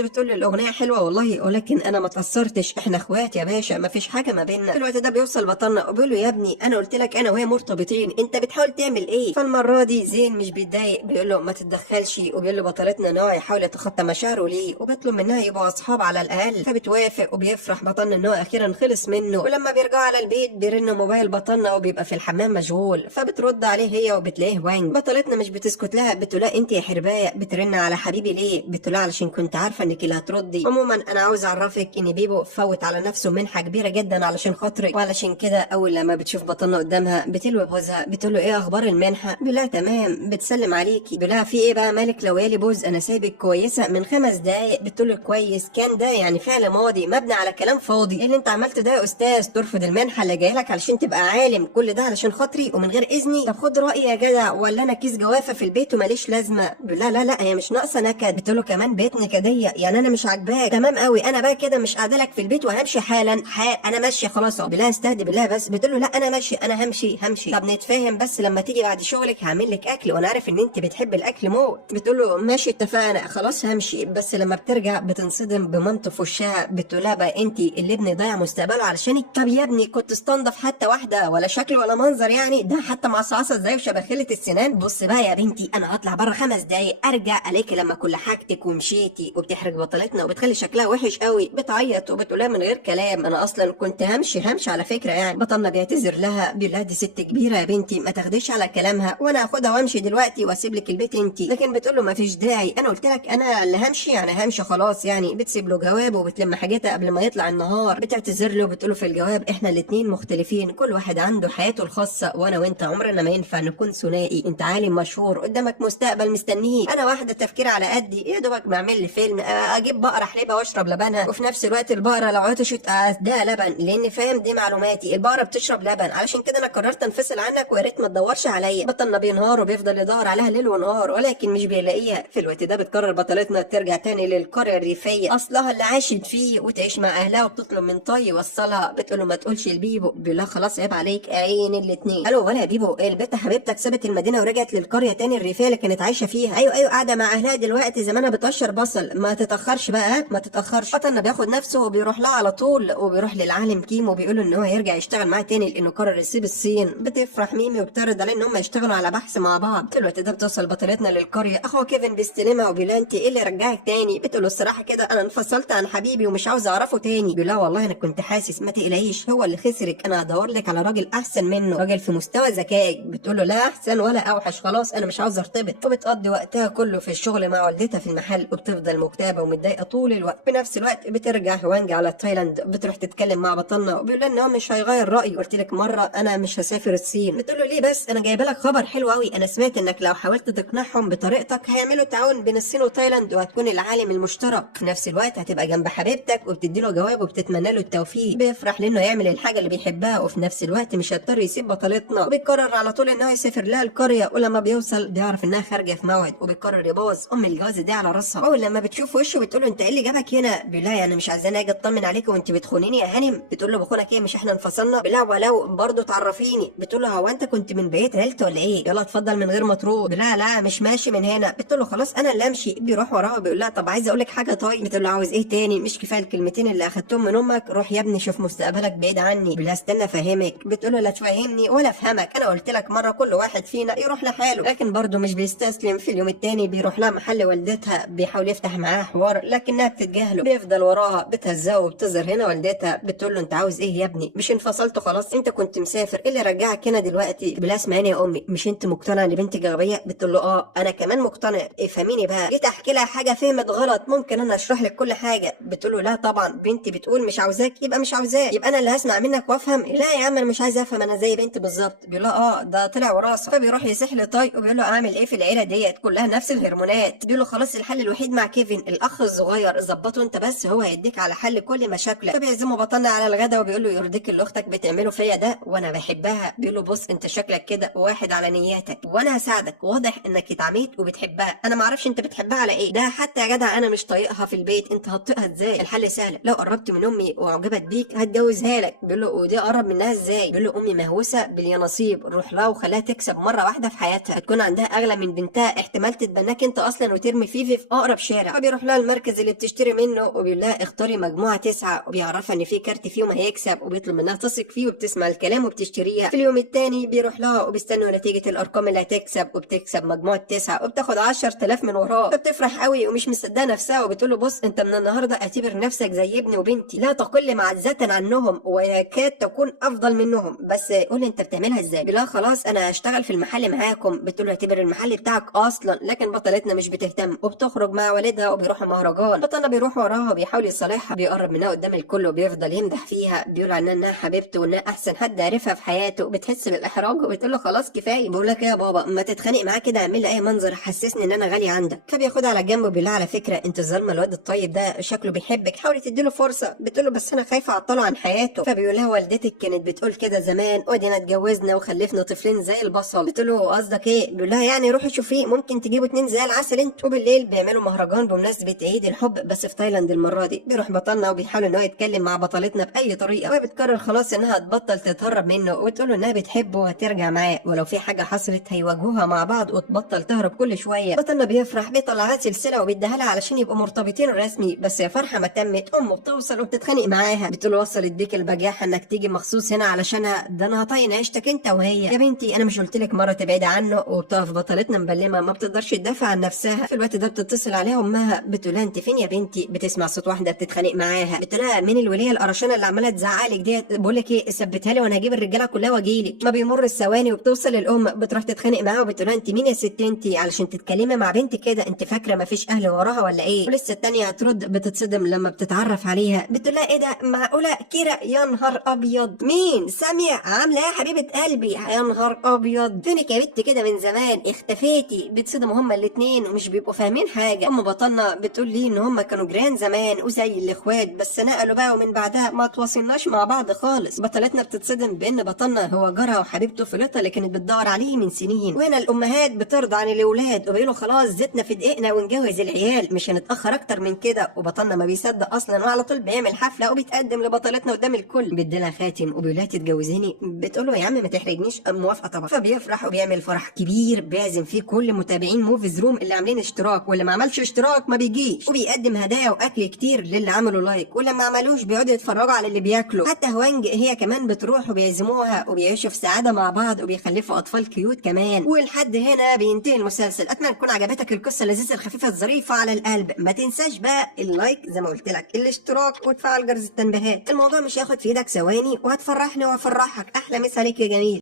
بتقول له الاغنيه حلوه والله ولكن انا ما اتاثرتش، احنا اخوات يا باشا ما فيش حاجه ما بيننا. في الوقت ده بيوصل بطلنا وبيقول له يا ابني انا قلت لك انا وهي مرتبطين، انت بتحاول تعمل ايه؟ فالمره دي زين مش بيتضايق، بيقول له ما تتدخلش، وبيقول له بطلتنا ان هو يحاول يتخطى مشاعره ليه وبيطلب منها يبقوا اصحاب على الاقل، فبتوافق وبيفرح بطلنا ان هو اخيرا خلص منه. ولما بيرجعوا على البيت بيرن موبايل بطلنا وبيبقى في الحمام مشغول، فبترد عليه هي وبتلاقيه وانج. بطلتنا مش بتسكت لها، بتقول لها انت يا حربايه بترن على حبيبي ليه؟ بتقول لها علشان كنت عارفه انك اللي هتردي. عموما انا عاوز اعرفك ان بيبو فوت على نفسه منحه كبيره جدا علشان خاطرك، وعلشان كده اول لما بتشوف بطلنا قدامها بتلوي بوزها، بتقول له ايه اخبار المنحه؟ بيقول لها تمام، بتسلم عليكي. بيقول لها في ايه بقى مالك لويالي بوز؟ انا سايبك كويسه من 5 دقايق. بتقول له كويس كان ده يعني فعل ماضي مبني على كلام فاضي. ايه اللي انت عملته ده يا استاذ؟ ترفض المنحه اللي جايه لك علشان تبقى عالم، كل ده علشان خاطري ومن غير اذني؟ طب خد رايي يا جدع، ولا انا كيس جوافه في البيت وماليش لازمه؟ بيقول لا لا لا هي مش ناقصه نكد. بتقول له كمان بيت نكديه يعني انا مش عاجباك؟ تمام قوي انا بقى كده مش قاعده لك في البيت وهمشي حالا. انا ماشيه خلاص اهو. بالله استهدي بالله بس. بتقول له لا انا ماشي، انا همشي. طب نتفاهم بس لما تيجي بعد شغلك هعمل لك اكل وانا عارف ان انت بتحب الاكل موت. بتقول له ماشي اتفقنا خلاص همشي. بس لما بترجع بتنصدم بمامته في وشها، بتقول لها بقى انت اللي ابني ضيع مستقبله علشانك؟ طب يا ابني كنت استنضف حتى واحده ولا شكل ولا منظر يعني؟ ده حتى معصعصه ازاي وشبخله السنان. بص بقى يا بنتي انا هطلع بره 5 دقايق ارجع الاقي لما كل حاجتك ومشيتي. وبتحرج بطلتنا وبتخلي شكلها وحش قوي، بتعيط وبتقولها من غير كلام انا اصلا كنت همشي على فكره يعني. بطلنا بيعتذر لها بيقول لها دي ست كبيره يا بنتي ما تاخديش على كلامها، وانا هاخدها وامشي دلوقتي واسيب لك البيت انت. لكن بتقول له ما فيش داعي، انا قلت لك انا اللي همشي يعني همشي خلاص يعني. بتسيب له جواب وبتلم حاجتها قبل ما يطلع النهار. بتعتذر له وبتقول له في الجواب احنا الاثنين مختلفين، كل واحد عنده حياته الخاصه وانا وانت عمرنا ما ينفع نكون ثنائي. انت عالم مشهور قدامك مستقبل مستنيك، انا واحده تفكير على قدي يا دوبك بعمل لي فيلم اجيب بقره احلبها واشرب لبنها، وفي نفس الوقت البقره لو عطشت اديها لبن لان فاهم دي معلوماتي البقره بتشرب لبن، علشان كده انا قررت انفصل عنك ويا ريت ما تدورش عليا. بطلنا بينهار وبيفضل يدور عليها ليل ونهار ولكن مش بيلاقيها. في الوقت ده بتقرر بطلتنا ترجع تاني للقريه الريفيه اصلها اللي عاشت فيه وتعيش مع اهلها، وبتطلب من طي يوصلها. بتقول له ما تقولش لبيبو. بيقول لها خلاص عيب عليك عين الاثنين. الو ولا يا بيبو البت حبيبتك سابت المدينه ورجعت للقريه تاني الريفيه اللي كانت عايشه فيها. ايوه قاعده مع اهلها دلوقتي زمانها بتقشر بصل. ما تتاخرش بقى ما تتاخرش. بطلنا بياخد نفسه وبيروح لها على طول وبيروح للعالم كيمو وبيقول له ان هو هيرجع يشتغل معاه تاني لانه قرر يسيب الصين. بتفرح ميمي وبتعرض عليه ان هم يشتغلوا على بحث مع بعض. في الوقت ده بتوصل بطلتنا للقريه، اخوه كيفن بيستلمها وبيقول لها انت ايه اللي رجعك تاني؟ بتقول له الصراحه كده انا انفصلت عن حبيبي ومش عاوز اعرفه تاني. بيقول لها والله انا كنت حاسس ما تقلقيش هو اللي خسرك، انا هدور لك على راجل احسن منه، راجل في مستوى ذكائك. بتقول له لا احسن ولا اوحش خلاص انا مش عاوز ارتبط. وبتقضي وقتها كله في الشغل مع والدتها في المحل وبتفضل مكتئبه ومتضايقه طول الوقت. في نفس الوقت بترجع هوانج على تايلاند، بتروح تتكلم مع بطلنا وبيقول لها ان هو مش هيغير رايه، قلت لك مره انا مش هسافر الصين. بتقول له ليه بس؟ انا جايبه لك خبر حلو قوي، انا سمعت انك لو حاولت تقنعهم بطريقتك هيعملوا تعاون بين الصين وتايلاند وهتكون العالم المشترك. في نفس الوقت هتبقى جنب حبيبتك وبتدي له جواب وبتتمنى له التوفيق. بيفرح لانه يعمل الحاجه اللي بيحبها وفي نفس الوقت مش هيضطر يسيب بطلتنا. وبيقرر على طول ان هو يسافر لها القريه، ولما بيوصل بيعرف انها خارجه في موعد وبيقرر يبوظ ام الجواز دي على راسها. اول لما بتشوف وشه بتقول له انت ايه اللي جابك هنا؟ بيقول لها يعني مش عايزاني اجي اطمن عليك وانت بتخونيني يا هانم؟ بتقول له بخونك ايه مش احنا انفصلنا؟ بيقول لها ولو برضه تعرفيني. بتقول له هو انت كنت من بيت عيلتي ولا ايه؟ يلا اتفضل من غير ما تروح. بيقول لها لا مش ماشي من هنا. بتقول له خلاص انا اللي امشي. بيروح وراها بيقول لها طب عايز اقول لك حاجه طيب. بتقول له عاوز ايه تاني؟ مش كفايه الكلمتين اللي اخدتهم من امك؟ روح يا ابني شوف مستقبلك بعيد عني. بيقول لها استنى افهمك. بتقول له لا تفهمني ولا افهمك، انا قلت لك مره كل واحد فينا يروح لحاله. لكن برضه مش بيستسلم. في اليوم التاني بيروح لها محل والدتها بيحاول يفتح معاها حوار لكنها بتتجاهله. بيفضل وراها بتهزقه وبتظهر هنا والدتها بتقول له انت عاوز ايه يا ابني؟ مش انفصلتوا خلاص؟ انت كنت مسافر، ايه اللي رجعك هنا دلوقتي؟ بلا اسمعيني يا امي، مش انت مقتنعه ان بنتك غبيه؟ بتقول له اه انا كمان مقتنع. افهميني بقى، جيت احكي لها حاجه فهمت غلط ممكن انا اشرح لك كل حاجه. بتقول له لا طبعا بنتي بتقول مش عاوزاك يبقى مش عاوزاك، يبقى انا اللي هسمع منك وافهم؟ لا يا عم انا مش عايز افهم، انا زي بنتي بالظبط. بيقول له اه ده طلع وراثه. فبيروح يسح لطاي وبيقول له اعمل ايه في العيله ديت كلها نفس الهرمونات. بيقول له خلاص الحل الوحيد مع كيفن الاخ الصغير، ظبطه انت بس هو هيديك على حل كل مشاكلك. فبيعزموا بطلنا على الغدا وبيقول له يرضيك اللي اختك بتعمله فيا ده وانا بحبها. بيقول له بص انت شكلك كده واحد على نياتك وانا هساعدك، واضح انك اتعميت وبتحبها. انا ما اعرفش انت بتحبها على ايه، ده حتى يا جدع انا مش طايقها في البيت، انت هتطيقها ازاي؟ الحل سهل، لو قربت من امي واعجبت بيك هتجوزها لك. بيقول له ودي اقرب منها ازاي؟ بيقول له امي مهووسه باليانصيب، روح لها وخليها تكسب مره واحده في حياتها، هتكون عندها اغلى من بنتها، احتمال تتبناك انت اصلا وترمي فيفي في اقرب شارع. فبيروح لها المركز اللي بتشتري منه وبيقول لها اختاري مجموعه 9، وبيعرفها ان في كارت فيهم هيكسب، وبيطلب منها تثق فيه وبتسمع الكلام وبتشتريها. في اليوم الثاني بيروح لها وبيستنوا نتيجه الارقام اللي هتكسب، وبتكسب مجموعه 9 وبتاخد 10,000 من وراه. فبتفرح قوي ومش مصدقه نفسها وبتقول له بص انت من النهارده اعتبر نفسك زي ابني وبنتي، لا تقل معزه عنهم ويكاد تكون افضل منهم، بس قول انت بتعملها ازاي؟ بيقول لها خلاص انا هشتغل في المحل معاكم. بتقول له اعتبر المحل بتاعك اصلا. لكن بطلتنا مش بتهتم وبتخرج مع والدها وبيروحوا مهرجان. بطلنا بيروح وراها وبيحاول يصالحها، بيقرب منها قدام الكل وبيفضل يمدح فيها، بيقول عنها انها حبيبته وانها احسن حد عرفها في حياته. بتحس بالاحراج وبتقول له خلاص كفايه. بقول لك ايه يا بابا ما تتخانق معاه كده، اعمل لي اي منظر حسسني ان انا غالي عندك. فبياخدها على جنب وبيقول لها على فكره انت ظالمه الواد الطيب ده، شكله بيحبك، حاولي تديله فرصه. بتقول له بس انا خايفه اعطله عن حياته. فبيقول لها والدتك كانت بتقول كده زمان وادينا اتجوزنا وخلفنا طفلين زي البصل. بتقول له قصدك ايه؟ بيقول لها يعني روحي شوفيه ممكن تجيبوا 2 زي العسل انتوا. وبالليل بيعملوا مهرجان بمناسبه عيد الحب بس في تايلاند المره دي. بيروح بطلنا وبيحاول ان هو يتكلم مع بطلتنا باي طريقه، وهي بتقرر خلاص انها تبطل تتهرب منه وتقول له انها بتحبه وهترجع معاه، ولو في حاجه حصلت هيواجهوها مع بعض وتبطل تهرب كل شويه. بطلنا بيفرح بيطلع لها سلسله وبيديها لها علشان يبقوا مرتبطين رسمي، بس يا فرحه ما تمت. امه بتوصل وبتتخانق معاها، بتقول له وصلت بيك البجاحه انك تيجي مخصوص هنا علشانها؟ ده انا هطين عيشتك انت وهي. يا بنتي انا مش قلت لك مره تبعدي عنه؟ وبتقف بطلتنا مبلمه ما بتقدرش تدافع عن نفسها. في الوقت ده بتتصل عليها امها، بتقول لها انت فين يا بنتي؟ بتسمع صوت واحده بتتخانق معاها. بتقول لها مين الوليه القرشانه اللي عماله تزعقلك ديت؟ بقول لك ايه ثبتها لي وانا هجيب الرجاله كلها واجيلك. ما بيمر الثواني وبتوصل الام، بتروح تتخانق معاها وبتقول لها انت مين يا ست انت علشان تتكلمي مع بنتي كده؟ انت فاكره ما فيش اهل وراها ولا ايه؟ ولسه الثانيه هترد بتتصدم لما بتتعرف عليها. بتقول لها ايه ده معقوله كيرا؟ يا نهار ابيض مين؟ ساميه عامله ايه يا حبيبه قلبي؟ يا نهار ابيض فينك يا بنت كده من زمان اختفيتي. بتصدموا هما الاثنين ومش بيبقوا فاهمين حاجه. ام بطلنا بتقول لي ان هما كانوا جيران زمان وزي الاخوات بس نقلوا بقى ومن بعدها ما تواصلناش مع بعض خالص. بطلتنا بتتصدم بان بطلنا هو جارها وحبيبته فلوطه اللي كانت بتدور عليه من سنين. وهنا الامهات بترضى عن الاولاد وبيقولوا خلاص زيتنا في دقيقنا ونجوز العيال مش هنتاخر اكتر من كده. وبطلنا ما بيصدق اصلا وعلى طول بيعمل حفله وبيتقدم لبطلتنا قدام الكل، بيديلها خاتم وبيقول لها تتجوزيني. بتقول له يا عم ما تحرجنيش، موافقه طبعا. فبيفرح وبيعمل فرح كبير بيعزم فيه كل متابعين موفيز روم اللي عاملين اشتراك، واللي ما عملش اشتراك ما بيجيش، وبيقدم هدايا واكل كتير للي عملوا لايك، واللي ما عملوش بيقعدوا يتفرجوا على اللي بياكلوا. حتى هوانج هي كمان بتروح وبيعزموها وبيعيشوا في سعاده مع بعض وبيخلفوا اطفال كيوت كمان. ولحد هنا بينتهي المسلسل. اتمنى تكون عجبتك القصه اللذيذه الخفيفه الظريفه على القلب. ما تنساش بقى اللايك زي ما قلت لك، الاشتراك وتفعل جرس التنبيهات. الموضوع مش هياخد في ايدك ثواني وهتفرحني وافرحك. احلى مسا عليك يا جميل.